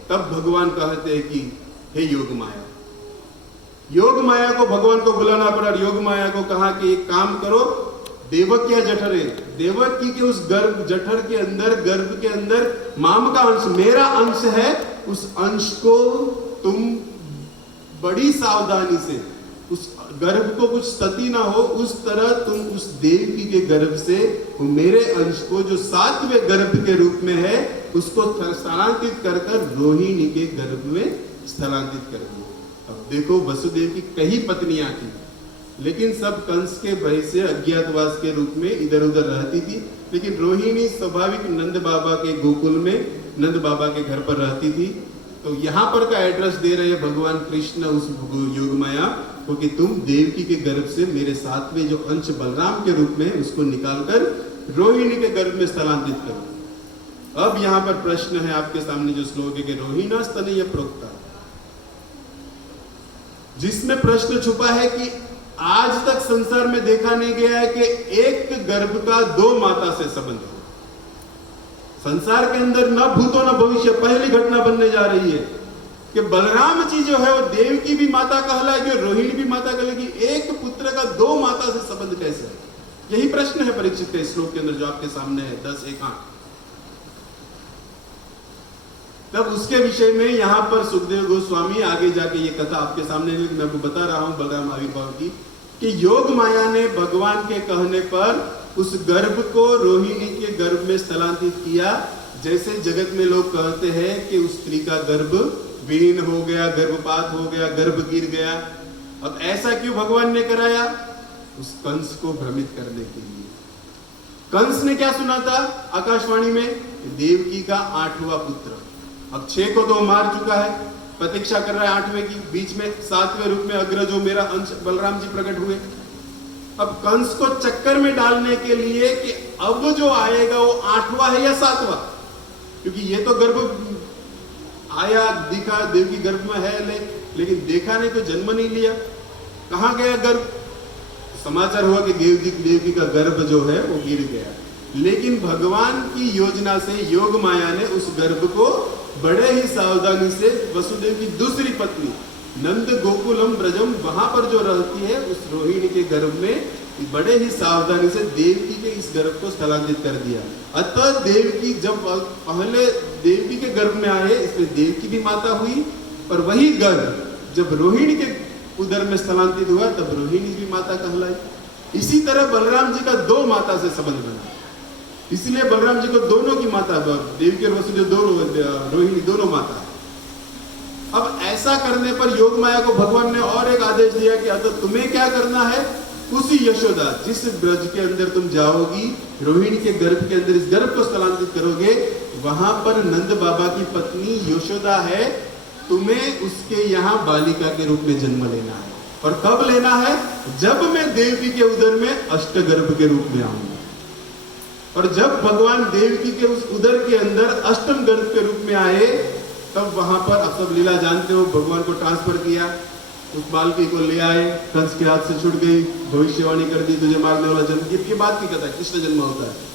तब भगवान कहते हैं कि हे योग माया. योग माया को भगवान को बुलाना पड़ा. योग माया को कहा कि एक काम करो, देवकिया जठरे, देवकी के उस गर्भ जठर के अंदर, गर्भ के अंदर माम का अंश, मेरा अंश है, उस अंश को तुम बड़ी सावधानी से उस गर्भ को कुछ क्षति ना हो, उस तरह तुम उस देवकी के गर्भ से मेरे अंश को जो 7वें गर्भ के रूप में है उसको स्थानांतरित कर कर रोहिणी के गर्भ में स्थानांतरित कर दिया। अब देखो, वसुदेव की कई पत्नियां थी, लेकिन सब कंस के भय से अज्ञातवास के रूप में इधर उधर रहती थी। लेकिन रोहिणी स्वाभाविक नंद बाबा के गोकुल में नंद बाबा के घर पर रहती थी। तो यहाँ पर का एड्रेस दे रहे हैं भगवान कृष्ण उस योगमाया को कि तुम देवकी के गर्भ से मेरे 7वें जो अंश बलराम के रूप में उसको निकालकर रोहिणी के गर्भ में स्थलांतरित करो। अब यहाँ पर प्रश्न है आपके सामने जो श्लोक है कि रोहिणा स्तनय प्रोक्ता, जिसमें प्रश्न छुपा है कि आज तक संसार में देखा नहीं गया है कि एक गर्भ का 2 माता से संबंध हो। संसार के अंदर न भूतो न भविष्य पहली घटना बनने जा रही है कि बलराम जी जो है वो देवकी भी माता कहलाएगी और रोहिणी भी माता कहलाएगी। एक पुत्र का 2 माता से संबंध कैसे है? यही प्रश्न है परीक्षित के श्लोक के अंदर जो आपके सामने है 10:1-8। तब उसके विषय में यहां पर सुखदेव गोस्वामी आगे जाके ये कथा आपके सामने मैं आपको बता रहा हूं बलराम आविर्भाव की, कि योग माया ने भगवान के कहने पर उस गर्भ को रोहिणी के गर्भ में स्थलांतरित किया। जैसे जगत में लोग कहते हैं कि उस स्त्री का गर्भ विहीन हो गया, गर्भपात हो गया, गर्भ गिर गया। अब ऐसा क्यों भगवान ने कराया? उस कंस को भ्रमित करने के लिए। कंस ने क्या सुना था आकाशवाणी में? देवकी का 8वां पुत्र। अब 6 को तो मार चुका है, प्रतीक्षा कर रहा है 8वें की। बीच में 7वें रूप में अग्रजो मेरा अंश बलराम जी प्रकट हुए। अब कंस को चक्कर में डालने के लिए कि अब जो आएगा वो 8वां है या 7वां, क्योंकि ये तो गर्भ आया दिखा देवकी गर्भ में है लेकिन देखा नहीं, तो जन्म नहीं लिया, कहां गया गर्भ? समाचार हुआ कि देवकी का गर्भ जो है वो गिर गया। लेकिन भगवान की योजना से योग माया ने उस गर्भ को बड़े ही सावधानी से वसुदेव की दूसरी पत्नी नंद गोकुलम ब्रजम वहां पर जो रहती है उस रोहिणी के गर्भ में बड़े ही सावधानी से देवकी के इस गर्भ को स्थलांतरित कर दिया। अतः देवकी जब पहले देवकी के गर्भ में आए, इसमें देवकी भी माता हुई, और वही गर्भ जब रोहिणी के उदर में स्थलांतरित हुआ तब रोहिणी भी माता कहलाई। इसी तरह बलराम जी का 2 माता से संबंध बना, इसलिए बलराम जी को दोनों की माता, देवकी और वसुदेव दोनों, रोहिणी दोनों माता। अब ऐसा करने पर योग माया को भगवान ने और एक आदेश दिया कि अतः तुम्हें क्या करना है, उसी यशोदा जिस ब्रज के अंदर तुम जाओगी, रोहिणी के गर्भ के अंदर इस गर्भ को स्थलांतरित करोगे, वहां पर नंद बाबा की पत्नी यशोदा है, तुम्हें उसके यहाँ बालिका के रूप में जन्म लेना है। और कब लेना है? जब मैं देवकी के उदर में अष्टगर्भ के रूप में आऊंगा। और जब भगवान देवकी के उस उदर के अंदर अष्टम गर्भ के रूप में आए, तब वहां पर आप सब लीला जानते हो, भगवान को ट्रांसफर किया, उस बालकी को ले आए, कंस के हाथ से छूट गई, भविष्यवाणी कर दी तुझे मारने वाला जन्म। ये बात की कथा, कृष्ण जन्म होता है।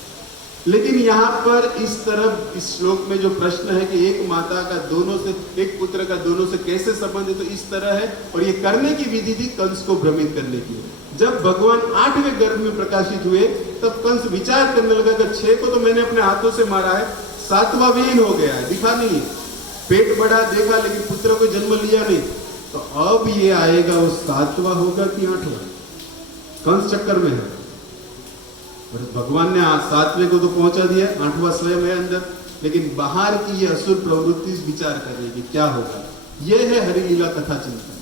लेकिन यहाँ पर इस तरफ इस श्लोक में जो प्रश्न है कि एक माता का दोनों से, एक पुत्र का दोनों से कैसे संबंध है, तो इस तरह है। और ये करने की विधि थी कंस को भ्रमित करने की। जब भगवान 8वें गर्भ में प्रकाशित हुए तब कंस विचार करने लगा कि 6 को तो मैंने अपने हाथों से मारा है, 7वां विहीन हो गया है, दिखा नहीं है, पेट बड़ा देखा लेकिन पुत्र को जन्म लिया नहीं, तो अब ये आएगा वो 7वां होगा कि 8वां? कंस चक्कर में है। और भगवान ने 7वें को तो पहुंचा दिया, 8वां स्वयं है अंदर, लेकिन बाहर की ये असुर प्रवृत्ति विचार कर रही है क्या होगा। ये है हरिलीला कथा चिंतन।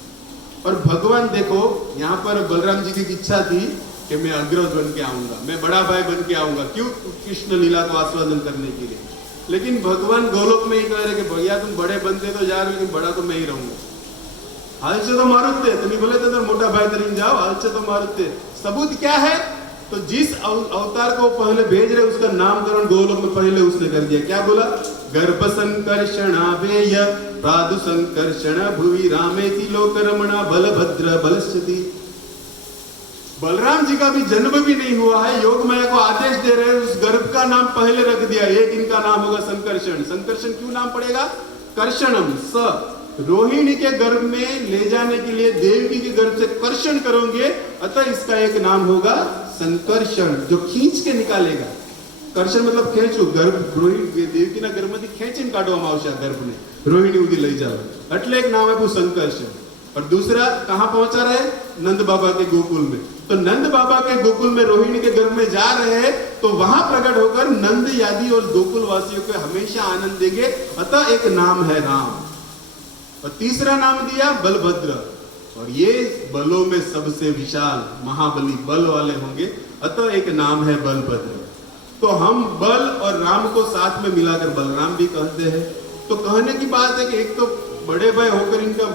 और भगवान देखो यहाँ पर बलराम जी की इच्छा थी कि मैं अग्रज बन के आऊंगा, मैं बड़ा भाई बन के आऊंगा, क्यों? कृष्ण लीला को आस्वादन करने के लिए। लेकिन भगवान गोलोक में ही कह रहे कि भैया तुम बड़े बनते तो जा, लेकिन बड़ा तो मैं ही रहूंगा। हालचे तो मारुते, तुम्हें बोले तो मोटा भाई तरीन जाओ, हालचे तो मारुते। सबूत क्या है? तो जिस अवतार को पहले भेज रहे उसका नामकरण गोलोक में पहले उसने कर दिया। क्या बोला? गर्भ संकर्षणावेय प्रादु संकर्षण भुवि रामेति लोक रमणा बलभद्र बलश्यति। बलराम जी का भी जन्म भी नहीं हुआ है, योग माया को आदेश दे रहे हैं, उस गर्भ का नाम पहले रख दिया। एक इनका नाम होगा संकर्षण। संकर्षण क्यों नाम पड़ेगा? कर्षणम स, रोहिणी के गर्भ में ले जाने के लिए देवकी के गर्भ से कर्षण करोगे, अतः इसका एक नाम होगा संकर्षण, जो खींच के निकालेगा। कर्षण मतलब खेचू, गर्भ रोहिणी देवकी ना गर्भમાંથી ખેંચીને કાઢવામાં આવશે गर्भ ने, रोहिणी उदी લઈ જાવ, એટલે એક नाम है वो संकर्षण। और दूसरा कहां पहुंचा रहे? नंद बाबा के गोकुल में। तो नंद बाबा के गोकुल में रोहिणी के गर्भ में जा रहे हैं तो वहां प्रकट होकर नंद यादी और गोकुल वासियों को हमेशा आनंद देंगे। अतः एक नाम है राम। और तीसरा नाम दिया बलभद्र, और ये बलों में सबसे विशाल महाबली बल वाले होंगे, अतः एक नाम है बलभद्र। तो हम बल और राम को साथ में मिलाकर बलराम भी कहते हैं। तो कहने की बात है कि एक तो बड़े भाई होकर इनका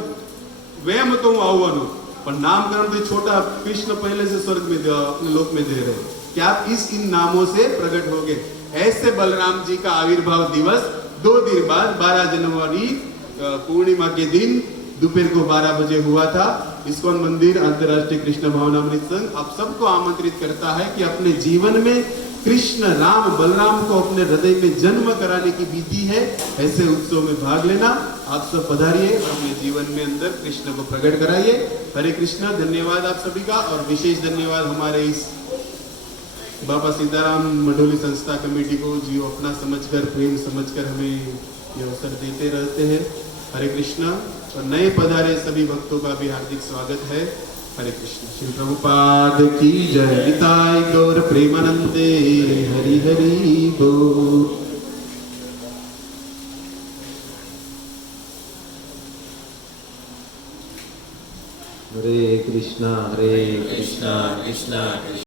वहम तो आह्वानो, पर नामकरण तो छोटा कृष्ण पहले से स्वर्ग में अपने लोक में दे रहे हैं कि आप इन नामों से प्रकट होगे। ऐसे बलराम जी का आविर्भाव दिवस 2 दिन बाद 12 जनवरी पूर्णिमा के दिन दोपहर को 12 बजे हुआ था। इस्कॉन मंदिर अंतर्राष्ट्रीय कृष्ण भावनामृत संघ आप सबको आमंत्रित करता है कि अपने जीवन में कृष्ण राम बलराम को अपने हृदय में जन्म कराने की विधि है। ऐसे उत्सव में भाग लेना। आप सब पधारिए और अपने जीवन में अंदर कृष्ण को प्रकट कराइए। हरे कृष्णा। धन्यवाद आप सभी का, और विशेष धन्यवाद हमारे इस बाबा सीताराम मढोली संस्था कमेटी को, जो अपना समझकर प्रेम समझकर हमें ये अवसर देते रहते हैं। हरे कृष्णा। और नए पधारे सभी भक्तों का भी हार्दिक स्वागत है। हरे कृष्ण। श्री प्रभुपाद की जय। निताय गौर प्रेमानंदे। हरि हरि बोल। हरे कृष्णा कृष्णा कृष्णा कृष्णा।